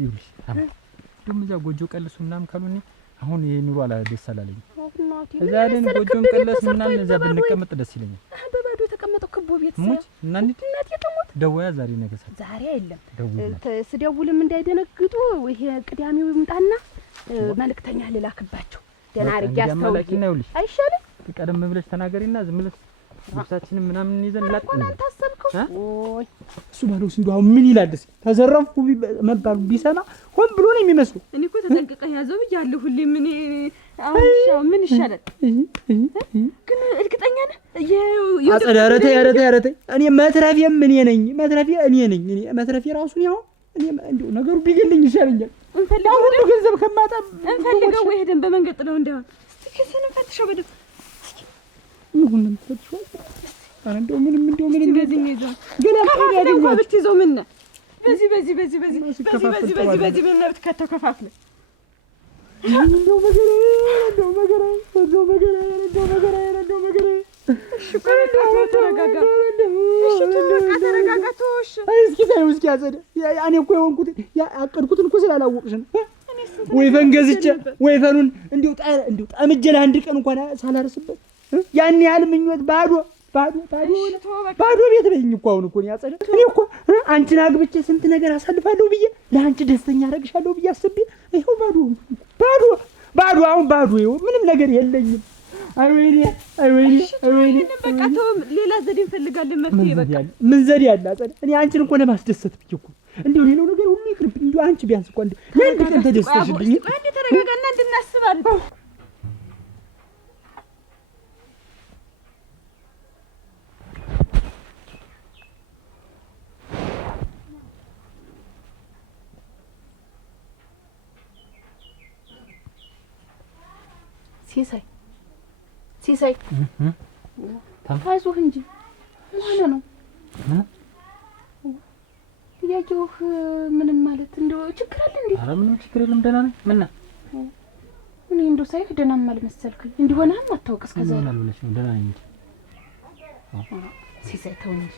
ይሉሽ እንደውም እዛ ጎጆ ቀልሱ ምናምን ካሉኝ አሁን ይሄ ኑሮ ደስ አላለኝ እዛ ደን ጎጆም ቀለስ ምናምን እዛ ብንቀመጥ ደስ ይለኛል በባዶ የተቀመጠው ክቦ ቤት ሙት እና እንዴት ተሞት ደወያ ዛሬ ነገ ዛሬ አይደለም ስደውልም እንዳይደነግጡ ይሄ ቅዳሜው ይምጣና መልእክተኛ ልላክባቸው ደና አርግ ያስተውል አይሻልም ቀደም ብለሽ ተናገሪና ዝም ብለሽ ልብሳችንን ምናምን ይዘን ላጥ ነው ታሰብከው ኦይ እሱ ባለው ሲንዶ ምን ይላል ደስ ተዘረፍኩ መባሉ ቢሰማ ሆን ብሎ ነው የሚመስለው እኔ እኮ ተጠንቀቀ ያዘው ብያለሁ ሁሌ ምን ይሻላል ግን እርግጠኛ ነህ አጸዳረተ እኔ መትረፊያም እኔ ነኝ እኔ መትረፊያ ራሱ ነው እኔ እንደው ነገሩ ቢገልኝ ይሻለኛል እንፈልገው ሁሉ ገንዘብ ከማጣ እንፈልገው ወይ ሄደን በመንገጥ ነው እንደው እስቲ ከሰነ ፈትሽው በደም ይሁን ፈትሽው እንደው ምንም በዚህ ነው ግን ከፋፍለው ብትይዘው ምን በዚህ ምን ብትከተው ከፋፍለ እንደው መገራ እሺ ተረጋጋ እስኪ ታዩ እስኪ ያዘደ ያኔ እኮ የሆንኩት ያቀድኩትን እኮ ስላላወቅሽ ነው ወይፈን ገዝቼ ወይፈኑን እንደው ጠምጄ ለአንድ ቀን እንኳን ሳላርስበት ያን ያህል ምኞት ባዶ ቤት ነኝ እኮ አሁን እኮ ያጸደ እኔ እኮ አንቺን አግብቼ ስንት ነገር አሳልፋለሁ ብዬ ለአንቺ ደስተኛ አደርግሻለሁ ብዬ አስቤ ይሄው ባዶ አሁን ባዶ ይሄው ምንም ነገር የለኝም አይ ወይኔ በቃ ተው ሌላ ዘዴ እንፈልጋለን መፍትሄ በቃ ምን ዘዴ አለ አጸደ እኔ አንቺን እንኳን ለማስደሰት ብዬ እኮ እንደው ሌላው ነገር ሁሉ ይቅርብ እንደው አንቺ ቢያንስ እንኳን ለአንድ ቀን ተደስተሽልኝ አንዴ ተረጋጋና እንድናስባለን ሲሳይ አይዞህ እንጂ ምን ነው ያየሁህ ምንም ማለት እንደው ችግር አለ እንዴ? ኧረ ምንም ችግር የለም ደህና ነኝ። ምን ነው እኔ እንደው ሳይህ ደህና አልመሰልክኝ እንዲሆነህም አታውቅስ ከዛ ምን አልብለሽ ነው ደህና ነኝ እንጂ ሲሳይ ተው እንጂ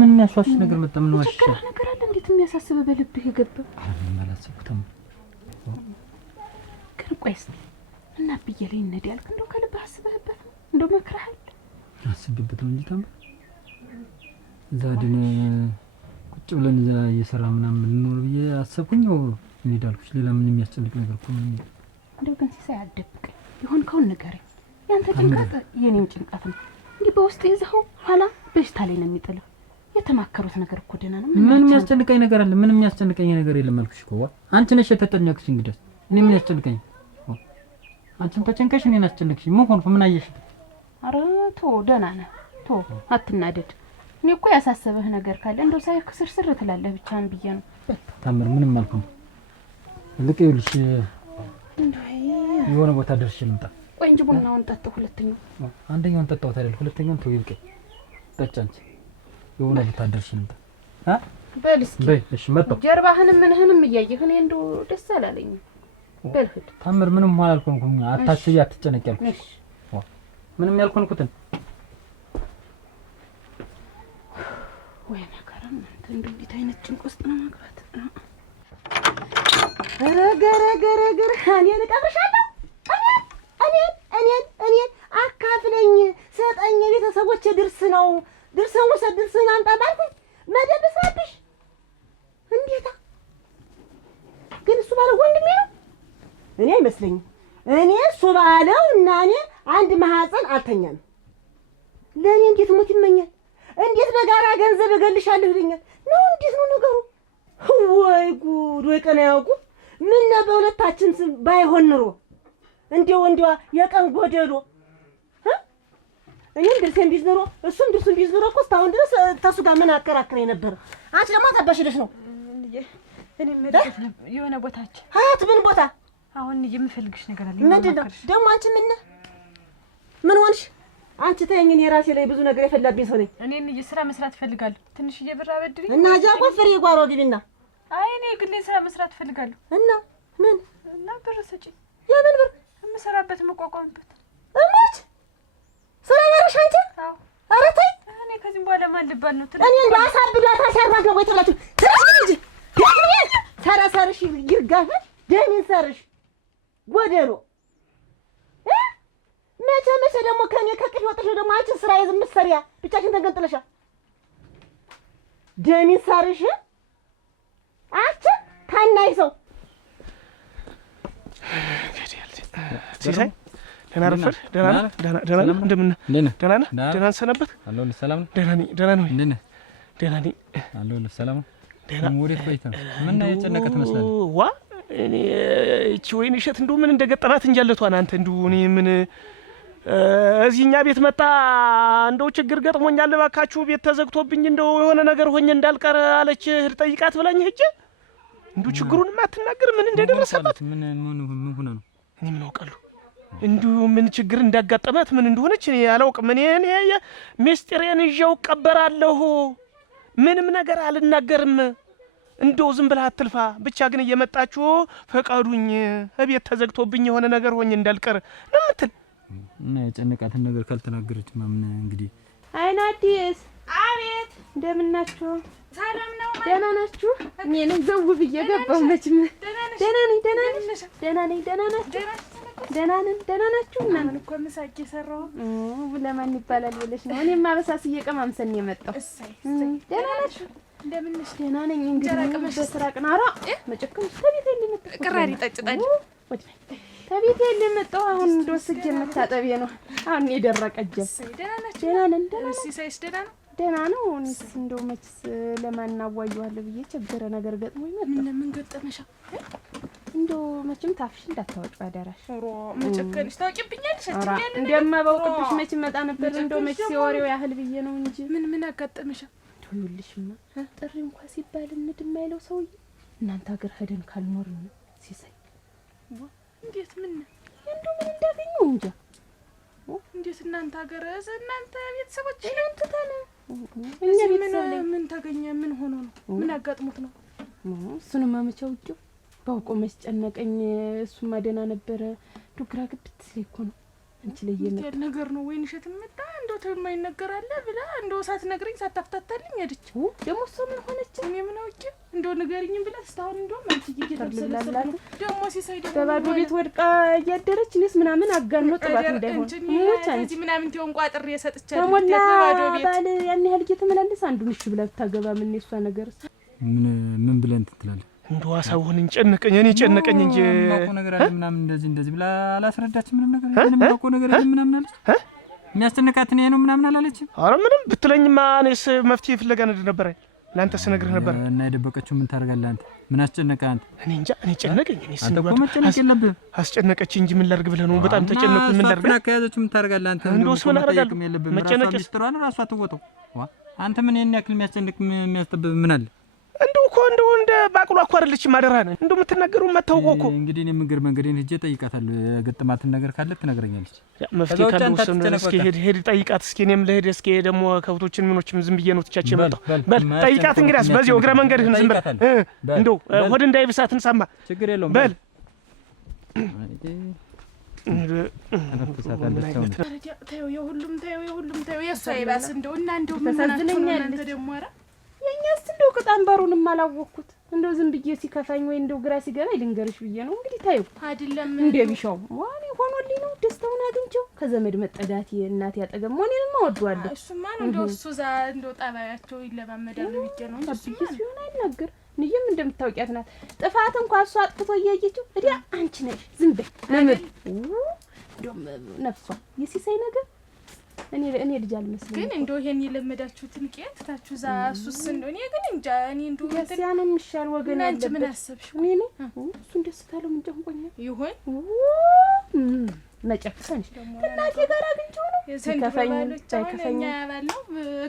ምን ያሷሽ ነገር መጣ ምን ዋሽ ነገር አለ እንዴት የሚያሳስብ በልብህ የገባ ምን አላሰብኩትም ቆይስ እና ብዬ ላይ እንዴ ያልክ እንደው ከልብ አስበህበት እንደው መክረሃል አስብበት ነው እንጂ ታም ዛድን ቁጭ ብለን እዛ እየሰራ ምናምን ልንኖር ብዬ አሰብኩኝ እኔ ዳልኩሽ ሌላ ምን የሚያስጨንቅ ነገር እኮ ነው እንደው ግን ሲሳይ አትደብቀኝ ይሆንከውን ንገረኝ ያንተ ጭንቀት የኔም ጭንቀት ነው እንዲህ በውስጥ ይዘኸው ኋላ በሽታ ላይ ነው የሚጥለው የተማከሩት ነገር እኮ ደህና ነው ምን የሚያስጨንቀኝ ነገር አለ ምንም የሚያስጨንቀኝ ነገር የለም አልኩሽ እኮ አንቺ ነሽ የተጨነቅሽ እንግዲህ እኔ ምን ያስጨንቀኝ አንቺም ተጨንቀሽ እኔን አስጨንቅሽ ምን ሆንኩ ምን አየሽ ኧረ ተው ደህና ነህ ተው አትናደድ እኔ እኮ ያሳሰበህ ነገር ካለ እንደው ሳይህ ክስርስር ትላለህ ብቻህን ብዬ ነው ታምር ምንም አልኩም ልቅ ይልሽ እንደው የሆነ ቦታ ደርሼ ልምጣ ቆይ እንጂ ቡናውን ጠጣው ሁለተኛው አንደኛውን ጠጣው አይደል ሁለተኛውን ተው ይልቀኝ ጠጫንቺ የሆነ ቦታ ደርሼ ልምጣ በል እስኪ እሺ መጣሁ ጀርባህንም ምንህንም እያየህ እኔ እንደው ደስ አላለኝም በልህድ ታምር ምንም አላልኩንኩም አታስቢ አትጨነቂ ያልኩሽ ምንም ያልኩንኩትን ወይ ነገርም እንደው እንዴት አይነት ጭንቅ ውስጥ ነው ማግባት ገረ እኔን እቀብርሻለሁ እኔን አካፍለኝ ሰጠኝ ቤተሰቦቼ ድርስን ውሰድ ድርስን አምጣ ባልኩኝ መደብሳብሽ እንዴታ ግን እሱ ባለው ወንድሜ ነው እኔ አይመስለኝም እኔ እሱ ባለው እና እኔ አንድ ማህፀን አልተኛም ለእኔ እንዴት ሞት ይመኛል እንዴት በጋራ ገንዘብ እገልሻለሁ ይለኛል ነው እንዴት ነው ነገሩ ወይ ጉድ ወይ ቀና ያውቁ ምን ነው በሁለታችን ባይሆን ኑሮ እንዴው የቀን ጎደሎ እኔም ድርሴን ቢዝ ኑሮ እሱም ድርሱን ቢዝ ኑሮ እኮ እስካሁን ድረስ ተሱ ጋር ምን አከራክረኝ ነበር አንቺ ደግሞ ታባሽልሽ ነው እኔ መድረስ የሆነ ቦታችን አት ምን ቦታ አሁን የምፈልግሽ ነገር አለ ምንድነው ደግሞ አንቺ ምን ሆንሽ አንቺ ተይኝ እኔ ራሴ ላይ ብዙ ነገር የፈላብኝ ሰው ነኝ እኔን ስራ መስራት ፈልጋለሁ ትንሽ እየብር አበድሪ እና ጃቆ ፍሬ ጓሮ ግቢና አይ እኔ ግሌ ስራ መስራት ፈልጋለሁ። እና ምን እና ብር ስጪኝ። የምን ብር? የምሰራበት የምቋቋምበት። እማች ስራ ማረሽ አንቺ? አዎ። ኧረ ተይ። እኔ ከዚህም በኋላ ማን ልባል ነው? እኔ እንዳሳብዷት አሻራ ገቦ የተላችሁ ትራሽ ልጅ ሰረሰርሽ ይርጋህ ደሜን ሰርሽ ጎደሎ መቼ ደግሞ ከኔ ከቅሽ ወጥሽ ደግሞ አንቺን ስራ ይዝ ምትሰሪያ ብቻሽን ተንገንጥለሻ ደሜን ሰርሽ አንቺ ታናይ ሰው ሲሳይ ደህና ረፈድ ደህና እንደምን ደህና ነህ? ደህና ሰነበት አለው ሰላም ነው። ደህና ነው። እንደነ ደህና ነኝ አለው ሰላም ነው። ደህና ወዴት ቆይተህ ነው? ምን የጨነቀ ትመስላለህ? ዋ እኔ እቺ ወይን እሸት እንደው ምን እንደገጠማት እንጃለቷን አንተ እንደው እኔ ምን እዚህኛ ቤት መጣ እንደው ችግር ገጥሞኛል እባካችሁ ቤት ተዘግቶብኝ እንደው የሆነ ነገር ሆኜ እንዳልቀር አለች እህድ ጠይቃት ብላኝ ሂጅ እንደው ችግሩንም አትናገር ምን እንደደረሰባት ምን ሆነ ነው እኔ ምን አውቃለሁ እንደው ምን ችግር እንዳጋጠማት ምን እንደሆነች እኔ አላውቅም እኔ ሚስጥሬን ይዤው ቀበራለሁ ምንም ነገር አልናገርም እንደው ዝም ብለህ አትልፋ ብቻ ግን እየመጣችሁ ፈቃዱኝ እቤት ተዘግቶብኝ የሆነ ነገር ሆኜ እንዳልቀር ነው የምትል እና የጨነቃትን ነገር ካልተናገረች ማምን እንግዲህ አይናዲስ አቤት እንደምን ናችሁ? ሰላም ነው? ደህና ናችሁ? እኔ ነኝ ዘው ብዬ ገባሁ መቼም ደህና ነኝ ደህና ናችሁ? እናንተ እኮ ምሳቄ ሰራው ለማን ይባላል ብለሽ ነው? እኔማ በሳስ እየቀማምሰን የመጣው ደህና ናችሁ? እንደምን ነሽ? ደህና ነኝ እንግዲህ በስራ ቅናራ መጨከም ከቤት የለመጣ ቅራሪ ጠጭጣኝ ከቤት የለመጣው አሁን እንደወስጄ መታጠቤ ነው አሁን የደረቀ እጄ ደህና ነን ሲሳይስ ደህና ነው? ደህና ነው እኔስ እንደው መችስ ለማን አዋየዋለሁ ብዬ ቸገረ ነገር ገጥሞኝ መጣ ምን ገጠመሻ? እንደው መቼም ታፍሽ እንዳታወጪ አደራሽ ኦሮ መጨከንሽ ታውቂብኛለሽ አትኛለሽ እንደማባውቅብሽ መቼ መጣ ነበር እንደው መቼ ሲወሬው ያህል ብዬ ነው እንጂ ምን አጋጠመሻ? ይኸውልሽማ ጥሪ እንኳን ሲባል እንድማ ይለው ሰውዬ እናንተ ሀገር ሄደን ካልኖርን ሲሳይ እንዴት ምን እንደው ምን እንዳገኘው እንጃ እንዴት እናንተ ሀገር እናንተ ቤተሰቦች እናንተ ታነ እኛ ምን ተገኘ ምን ሆኖ ነው ምን አጋጥሞት ነው እሱንማ መቼ አውቄው ባውቆ መስጨነቀኝ እሱማ ደህና ነበረ ዱግራ ግብት ሲል እኮ ነው አንቺ ላይ የመጣ ነገር ነው ወይን እሸት መጣ እንደው ተማይነገር አለ ብላ እንደው ሳትነግረኝ ሳታፍታታልኝ ሄደች ደግሞ እሱ ምን ሆነች እኔ ምን አውቄ እንደው ንገሪኝም ብላ ስታውን እንደው አንቺ እየተሰለሰለ ደግሞ ሲሳይ በባዶ ቤት ወድቃ እያደረች እኔስ ምናምን አጋኖ ጥባት እንዳይሆን ሞች አንቺ ምናምን ትሆን ቋጥሬ የሰጥቻለሁ በባዶ ቤት ባል ያን ያህል እየተመላለሰ አንዱን እሺ ብላ ታገባ ምን የሷ ነገር ምን ብለን ትላለህ እንደው አሳውን እንጨነቀኝ እኔ ጨነቀኝ እንጂ ማቆ ነገር አለ ምናምን እንደዚህ ብላ አላስረዳችም ምንም ነገር ምንም ማቆ ነገር አለ ምናምን አለች የሚያስጨንቃት ነው ምናምን አላለችም ኧረ ምንም ብትለኝማ እኔስ መፍትሄ ፍለጋ ነበር ላንተ ስነግርህ ነበር እና የደበቀችው ምን ታደርጋለህ አንተ ምን አስጨነቀህ አንተ እኔ እንጃ እኔ ጨነቀኝ እኔ ስንባል መጨነቅ የለብህም አስጨነቀች እንጂ ምን ላድርግ ብለህ ነው በጣም ተጨነቅኩ ምን ላድርግ አፍና ከያዘችው ምን ታደርጋለህ አንተ እንደውስ ምን አደርጋለሁ መጨነቅ ሚስጥሯን ራሷ ትወጣው አንተ ምን የኔ ያክል የሚያስጨንቅ የሚያስጠብብ ምን አለ እንደው እኮ እንደው እንደ ባቅሎ እኮ አይደለችም አደራህን እንደው የምትናገረው የማታውቀው እኮ እንግዲህ እኔ መንገዴን ሄጄ ጠይቃታለሁ የገጠማትን ነገር ካለ ትነግረኛለች መፍትሄ ካለው እስኪ ሄድ ጠይቃት እስኪ እኔም ልሄድ እስኪ ደግሞ ከብቶችን ምኖችም ዝም ብዬ ነው ትቻቸው የመጣሁ በል ጠይቃት እንግዲያስ በዚህ እግረ መንገድህን ዝም በል እንደው ሆድ እንዳይብሳት እንሳማ ችግር የለውም በል የሁሉም ተይው የእሷ ይባስ እንደው እና እንደው ምን እናንተ ደግሞ ኧረ የኛስ እንደው ቅጣምባሩንም አላወቅኩት እንደው ዝም ብዬ ሲከፋኝ ወይ እንደው ግራ ሲገባኝ ልንገርሽ ብዬ ነው እንግዲህ ታዩ አይደለም እንደ ቢሻው ዋኔ ሆኖልኝ ነው ደስታውን አግኝቼው ከዘመድ መጠዳት እናቴ ያጠገም ሆኔንም አወዷለሁ እሱማ ነው እንደው እሱ እንደው ጣባያቸው ይለማመዳሉ ብዬ ነው እንጂ እሱማ ሲሆን አይናገር ንየም እንደምታውቂያት ናት ጥፋት እንኳን እሷ አጥፍቶ እያየችው እዲያ አንቺ ነሽ ዝም በይ ለምን እንደው ነፍሷ የሲሳይ ነገር እኔ ልጅ አልመስልም ግን እንደው ይሄን የለመዳችሁትን ቄት ታችሁ ዛ እሱስ እንደው እኔ ግን እንጃ እኔ እንደው ያሲያ ነው የሚሻል ወገን አንቺ ምን አሰብሽ እኔ እሱ ደስታለው ምን ጨንቆኛ ይሁን መጨፍሰንሽ እናቴ ጋር አግኝቼው ነው የከፈኝ ሳይከፈኝ ያባለው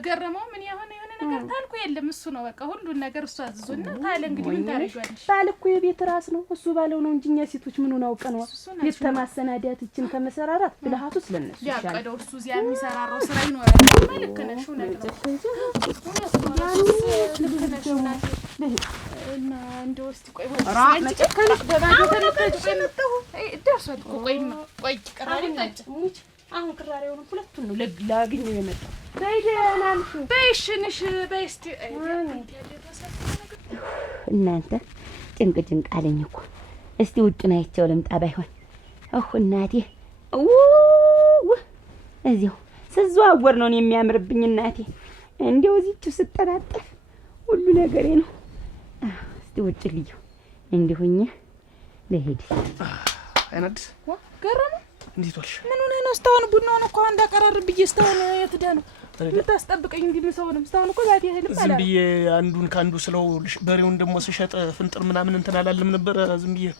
ገረመው ምን የሆነ ነገር ታልኩ የለም እሱ ነው በቃ ሁሉን ነገር እሱ አዝዞና ታለ እንግዲህ ምን ታረጋለሽ ባል እኮ የቤት ራስ ነው እሱ ባለው ነው እንጂ እኛ ሴቶች ምኑን አውቀን ነው የተማሰናዳት እችን ከመሰራራት ብልሃቱ ስለነሱ ይሻላል ያቀደው እሱ እዚያ የሚሰራራው ስራ ይኖራል ልክ ነሽ እውነት ነው እና እንደው እስቲ ቆይ አንቺ ጨካነሽ በባዶ ተነጠች መጣሁ ደርሷል እኮ ቆይ ቅራሪ ነጭ አሁን ቅራሪውን ሁለቱን ነው ላግኘው የመጣው በይደናልሽ በይሽንሽ በይስቲ እናንተ ጭንቅ አለኝ እኮ እስቲ ውጭ ናይቸው ልምጣ ባይሆን እናቴ እዚያው ስዘዋወር ነው የሚያምርብኝ እናቴ እንደው እዚህቹ ስጠናጠፍ ሁሉ ነገሬ ነው እስቲ ውጭ ልዩ እንዲሁኝ ለሄድ አይናድስ ገረመ እንዴት ዋልሽ ምን ሆነ ነው ስታውን ቡናውን እኮ እንዳቀራርብ በየስታውን የትዳ ነው ልታስጠብቀኝ እንዲምሰውንም ስታውን እኮ ዛት ይሄልም አላ ዝም ብዬ አንዱን ካንዱ ስለው በሬውን ደግሞ ስሸጥ ፍንጥር ምናምን እንትን አላለም ነበር ዝም ብዬ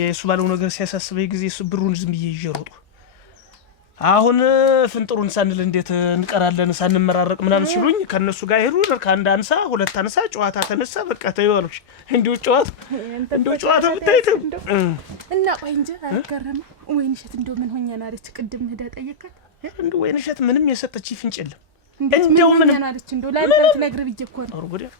የሱ ባለው ነገር ሲያሳስበኝ ጊዜ እሱ ብሩን ዝም ብዬ ይጀሮጡ አሁን ፍንጥሩን ሳንል እንዴት እንቀራለን ሳንመራረቅ ምናምን ሲሉኝ ከነሱ ጋር ሄዱ ከአንድ አንሳ ሁለት አንሳ ጨዋታ ተነሳ በቃ ተይዋለሽ እንዴው ጨዋታ ብታይት እና ቆይ እንጂ አልከረም ወይንሸት እንደው ምን ሆኛና አለች ቅድም ሄዳ ጠየቃት እንደው ወይንሸት ምንም የሰጠች ፍንጭ የለም እንደው ምን አለች እንደው ላንተ ነግር ብዬ እኮ ነው አርጎዲያ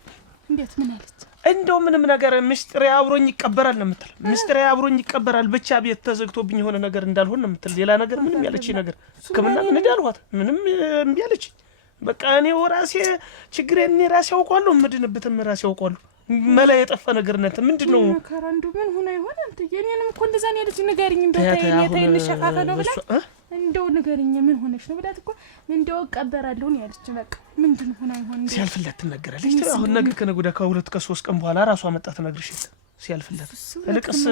እንዴት ምን አለች እንደው ምንም ነገር ምስጢር አብሮኝ ይቀበራል ነው የምትል ምስጢር አብሮኝ ይቀበራል ብቻ ቤት ተዘግቶብኝ የሆነ ነገር እንዳልሆነ ነው የምትል ሌላ ነገር ምንም ያለች ነገር ከመና ምን እንዳልኋት ምንም እምቢ አለች በቃ እኔ ወራሴ ችግሬን ራሴ አውቃለሁ ምድንብትም ራሴ አውቃለሁ መላ የጠፋ ነገር ነት ምንድነው ከራንዱ ምን ሆነ ይሆን አንተ የኔንም እኮ እንደዛ ነው ያለች ንገሪኝ እንደው ታይኝ ሸፋፈለው ብላ እንደው ንገሪኝ ምን ሆነሽ ነው ብላት እኮ እንደው ቀበራለሁ ነው ያለች በቃ ምንድነው ሆነ ይሆን ሲያልፍለት ትነገራለች አሁን ነገ ከነጉዳ ከሁለት ከሶስት ቀን በኋላ ራሷ መጣ ትነግርሽ ሲያልፍለት ለቅስ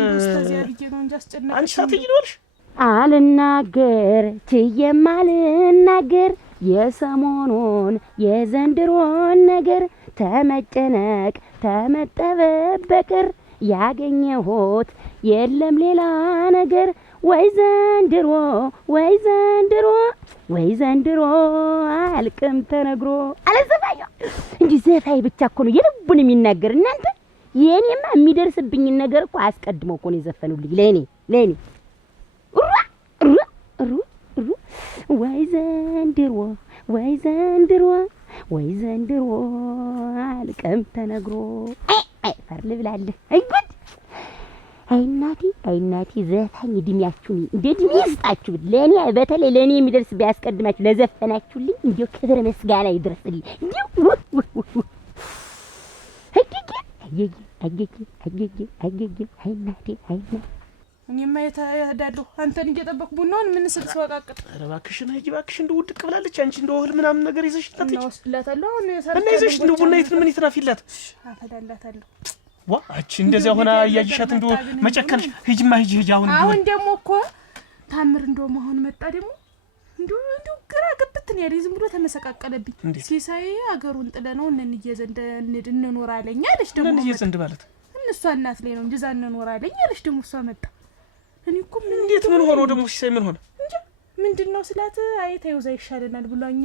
አንቺ ሳትይልሽ አልናገር ትየማልናገር የሰሞኑን የዘንድሮን ነገር ተመጨነቅ ተመጠበብ በቅር ያገኘሁት የለም ሌላ ነገር ወይ ዘንድሮ አልቅም ተነግሮ አለዘፋዩ እንጂ ዘፋይ ብቻ እኮ ነው የልቡን የሚናገር እናንተ የኔማ የሚደርስብኝ ነገር እኮ አስቀድመው እኮ ነው የዘፈኑልኝ ለኔ ወይ ዘንድሮ አልቅም ተነግሮ አይ ፈርል ብላለህ አይ ጉድ አይ እናቴ ዘፋኝ እድሜያችሁን እንደ እድሜ ይስጣችሁ ለኔ በተለይ ለኔ የሚደርስ ቢያስቀድማችሁ ለዘፈናችሁልኝ እንዴው ክብር መስጋና ይድረስልኝ እንዴው አይ እናቴ እኔማ የታዳለሁ አንተን እየጠበቅ ቡናውን ምን ስልስዋቃቀጥ ኧረ እባክሽን ሂጂ እባክሽ እንደው ውድቅ ብላለች አንቺ እንደው እህል ምናምን ነገር ይዘሽ ታጥቂ ነው ወስድላታለሁ አሁን እና ይዘሽ እንደው ቡና ምን ይትራፊላት አፈዳላታለሁ ዋ አንቺ እንደዚያ ሆና እያየሻት እንደው መጨከንሽ ሂጂማ ሂጂ አሁን ደግሞ እኮ ታምር እንደው መሆን መጣ ደግሞ እንደው ግራ ገብት ነው ያለኝ ዝም ብሎ ተመሰቃቀለብኝ ሲሳይ አገሩን ጥለ ነው እንንየ ዘንድ እንኖራለኝ አለሽ ደግሞ እንንየ ዘንድ ማለት እሷ እናት ላይ ነው እንጂ ዛን እንኖራለኝ አለሽ ደግሞ እሷ መጣ እኔ እኮ እንዴት ምን ሆኖ ደግሞ ሲሳይ ምን ሆነ እንጂ ምንድነው ስላት አይተው ዛ ይሻለናል ብሎኝ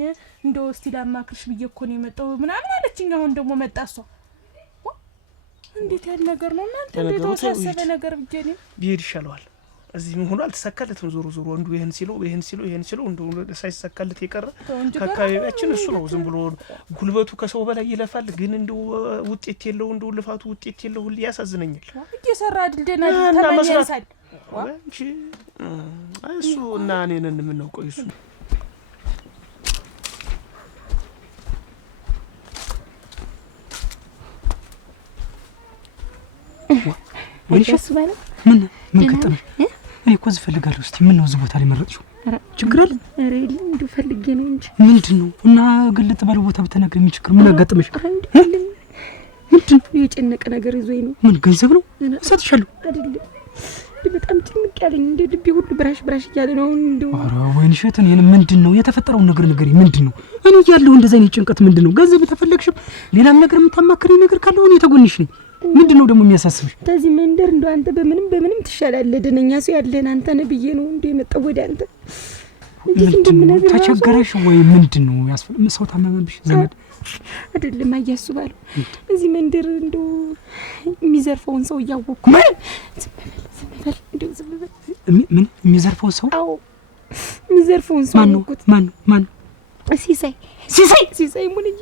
እንደው እስቲ ላማክርሽ ብዬ እኮ ነው የመጣው ምናምን አለችኝ አሁን ደግሞ መጣ እሷ እንዴት ያለ ነገር ነው እናንተ እንዴት ወሳሰበ ነገር ብጀኔ ቢሄድ ይሻለዋል እዚህ ምን ሆኖ አልተሳካለትም ዞሮ አንዱ ይሄን ሲሉ እንደው ሳይሳካለት የቀረ ከአካባቢያችን እሱ ነው ዝም ብሎ ጉልበቱ ከሰው በላይ ይለፋል ግን እንደው ውጤት የለው እንደው ልፋቱ ውጤት የለው ሁሉ ያሳዝነኛል እየሰራ አይደል ደና ተመለሳል እንጂ እሱ እና እኔን የምናውቀው እሱ ወይንሸት ምን ከተመሽ እኔ እኮ ዝፈልጋለሁ እስቲ ምን ነው እዚህ ቦታ ላይ መረጥሽው ችግር አለ አረ እንደው ፈልጌ ነው እንጂ ምንድነው እና ግልጥ ባለ ቦታ በተናገር ምን ችግር ምን አጋጥመሽ ምንድን የጨነቀ ነገር ይዞኝ ነው ምን ገንዘብ ነው ሰጥሻለሁ አይደለም በጣም ጭንቅ ያለኝ እንደ ልቤ ሁሉ ብራሽ እያለ ነው እንደው አረ ወይንሸት እኔን ምንድነው የተፈጠረው ነገር ምንድነው እኔ ያለው እንደዛ ነው ጭንቀት ምንድነው ገንዘብ ተፈለግሽ ሌላም ነገር የምታማክረኝ ነገር ካለው እኔ ተጎንሽ ነኝ ምንድነው ደግሞ የሚያሳስብሽ በዚህ መንደር እንደው አንተ በምንም ትሻላለህ ደነኛ ሰው ያለህን አንተ ነህ ብዬ ነው እንደ የመጣው ወደ አንተ ምንድነው ተቸገረሽ ወይ ምንድነው ሰው ታመመብሽ ዘመድ አይደለም አያስባለሁ እዚህ መንደር እንደው የሚዘርፈውን ሰው እያወቅኩ ዝም በል ምን የሚዘርፈውን ሰው አዎ የሚዘርፈውን ሰው ማን ሲሳይ ሙልዬ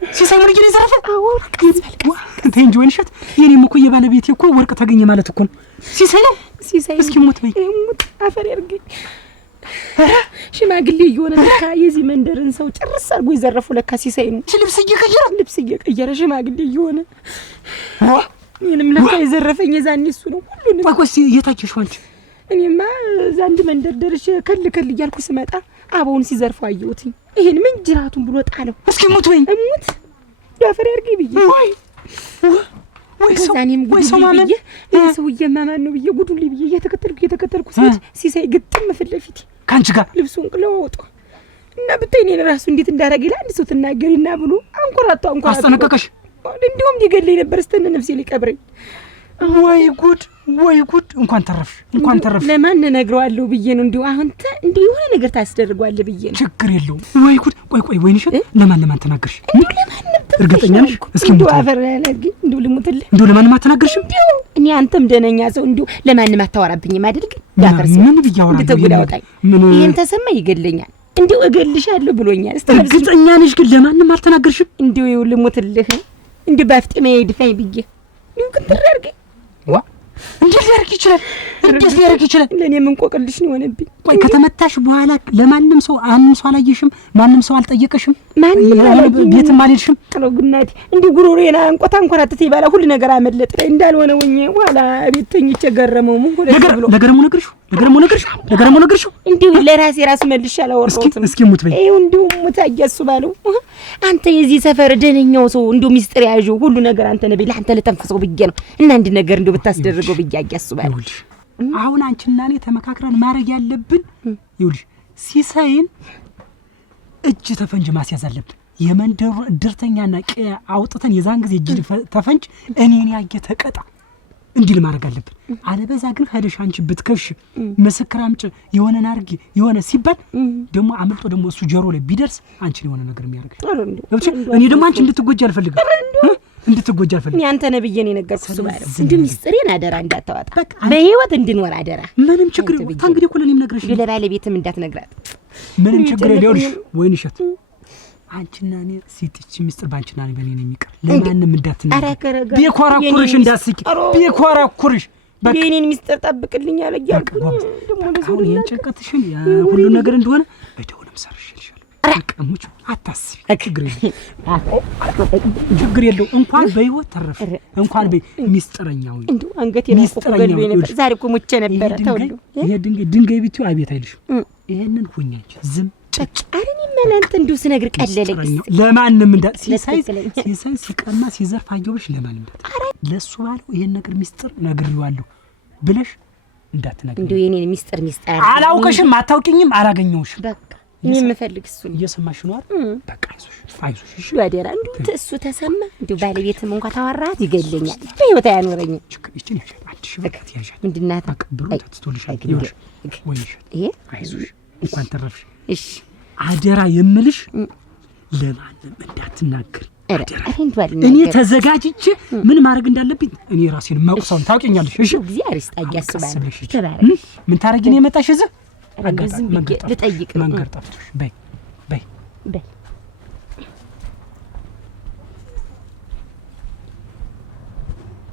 ሲሳይ ሙልጌ ነው የዘረፈ? አዎ ተይ እንጂ ወይንሸት፣ የኔም እኮ የባለቤቴ እኮ ወርቅ ተገኘ ማለት እኮ ነው። ሲሳይ ነው ሲሳይ። እስኪ ሞት በይ ሞት አፈር ያርገኝ። ሽማግሌ እየሆነ ለካ የዚህ መንደርን ሰው ጭርስ አድርጎ የዘረፈው ለካ ሲሳይ ነው። ልብስ እየቀየረ ሽማግሌ እየሆነ ምንም ለካ የዘረፈኝ የዛኔ እሱ ነው ሁሉንም። ቆይ የታየሽው አንቺ? እኔማ ዛንድ መንደር ደርሼ ከል እያልኩ ስመጣ አበውን ሲዘርፈው አየሁትኝ። ይሄን ምን ጅራቱን ብሎ ጣለው። እስኪ ሞት በይ እሙት ያፈር ያርገኝ ብዬ ወይ ሰው ማመን ሰውዬማ ማን ነው ብዬ ጉዱን ብዬ እየተከተልኩ ስሄድ ሲሳይ ግጥም ፊት ለፊት ካንቺ ጋር ልብሱን ቅለውጦ እና ብታይ እኔን ራሱ እንዴት እንዳደረገኝ ለአንድ ሰው ትናገሪና ብሎ አንኮራቶ አስጠነቀቀሽ? እንዲሁም ሊገለኝ ነበር ስተነ ነፍሴ ሊቀብረኝ። ወይ ጉድ! እንኳን ተረፍሽ። ለማን እነግረዋለሁ ብዬ ነው እንዲሁ አሁን እንዲሁ የሆነ ነገር ታስደርጓለህ ብዬ ነው። ችግር የለውም። ወይ ጉድ! ቆይ ወይንሸት፣ ለማን ተናገርሽ? እርግጠኛ ነሽ? እስኪ እንዲሁ አፈር ያለግ እንዲሁ ልሙትልህ። እንዲሁ ለማንም አትናገርሽም? እንዲሁ እኔ አንተም ደነኛ ሰው እንዲሁ ለማንም አታወራብኝም አይደል? ግን ዳፈርስ ምን ብያወራ እንድትጎዳውጣኝ ይሄን ተሰማ ይገለኛል። እንዲሁ እገልሻለሁ ብሎኛል። እርግጠኛ ነሽ? ግን ለማንም አልተናገርሽም? እንዲሁ ልሙትልህ እንዲሁ ባፍጥሜ ይድፋኝ ብዬ እንዲሁ ክትር ያርገኝ። እንዴት ሊያደርግ ይችላል? ለእኔ ምን ቆቅልሽ ነው የሆነብኝ? ቆይ ከተመታሽ በኋላ ለማንም ሰው አላየሽም? ማንም ሰው አልጠየቀሽም? ቤትም አልሄድሽም? ጥለው ግናቴ እንዲሁ ጉሮሮዬን አንቆራጥቴ ይባላ ሁሉ ነገር አመለጥ ላይ እንዳልሆነ ወኘ ኋላ ቤት ተኝቼ ገረመው። ምን ሆነ ብሎ ነገርሙ ነገርሽው እንዲሁ ለራሴ ራስ መልሼ አላወራሁትም። እስኪ ሙት በይ። ይኸው እንዲሁ ሙት አያሱ ባለው አንተ የዚህ ሰፈር ደነኛው ሰው እንዲሁ ሚስጥር ያዡ ሁሉ ነገር አንተ ነህ ብለህ አንተ ለተንፈሰው ብዬ ነው እና አንድ ነገር እንዲሁ ብታስደርገው ብዬ አያሱ ባለው። አሁን አንቺና እኔ ተመካክረን ማድረግ ያለብን ይኸውልሽ፣ ሲሳይን እጅ ተፈንጅ ማስያዝ አለብን። የመንደሩ እድርተኛና አውጥተን የዛን ጊዜ እጅ ተፈንጅ እኔን ያየ ተቀጣ እንዲል ማድረግ አለብን። አለበዛ ግን ሄደሽ አንቺ ብትከሽ ምስክር አምጪ የሆነን አርጊ የሆነ ሲባል ደግሞ አምልጦ ደግሞ እሱ ጆሮ ላይ ቢደርስ አንቺን የሆነ ነገር የሚያደርግሽ እኔ ደግሞ አንቺ እንድትጎጂ አልፈልግም። እኔ አንተ ነብዬ ነው የነገርኩህ እሱ ባለው እንዲሁ ሚስጥሬን አደራ እንዳታወጣ በህይወት እንድንወር አደራ። ምንም ችግር የለም። ታንግዲ እኮ ለኔም ነግረሽ ለባለቤትም እንዳትነግራት ምንም ችግር የለውልሽ። ወይንሸት አንቺና እኔ ሲጥች ሚስጥር ባንቺና እኔ በኔ ነው የሚቀር። ለማንም እንዳትነግሪ ቢኮራኩርሽ እንዳትስቂ ቢኮራኩርሽ የኔን ሚስጥር ጠብቅልኝ አለ ያልኩኝ ደግሞ ለዚህ ይሄን ጭንቀትሽን ሁሉ ነገር እንደሆነ በደውልም ሰርሽልሻል። አቀሙጭ አታስቢ። ችግር የለው። እንኳን በህይወት ተረፈ እንኳን ሚስጥረኛው እንዴ አንገቴን ቆቆገልኝ ነበር። ዛሬ እኮ ሞቼ ነበር። ተውሉ ይሄ ድንጋይ ቢቱ አቤት አይልሽ። ይሄንን ሆኛች ዝም ጨጫረኝ ማናንተ እንዲሁ ስነግር ቀለለኝ። ለማንም ሲሳይ ሲቀማ ሲዘርፍ አየሁሽ። ለማንም ለሱ ባለው ይሄን ነገር ሚስጥር ነግሬዋለሁ ብለሽ እንዳትነግሪ። እንዴ የኔን ሚስጥር አላውቅሽም፣ አታውቂኝም፣ አላገኘሁሽም። በቃ እኔ የምፈልግ እሱ እየሰማሽ ነው አይደል? በቃ አይዞሽ እሺ። ባደራ እንዴ እሱ ተሰማ እንዴ ባለቤትም እንኳን ታወራት ይገለኛል። በህይወት አያኖረኝም። እቺ ነሽ አንቺ ሽበቃት ያዣት ምንድናት አቀብሩ ተትቶልሻል። ወይሽ አይዞሽ እንኳን ተረፍሽ። እሺ አደራ የምልሽ ለማንም እንዳትናገር አደራ። እኔ ተዘጋጅቼ ምን ማድረግ እንዳለብኝ እኔ ራሴን ማውቀው ታውቂኛለሽ። እሺ እግዚአብሔር ይስጣያስ ባለ ምን ታረጊ ነው የመጣሽ እዚህ? መንገድ ልጠይቅ መንገድ ጠፍቶሽ በይ በይ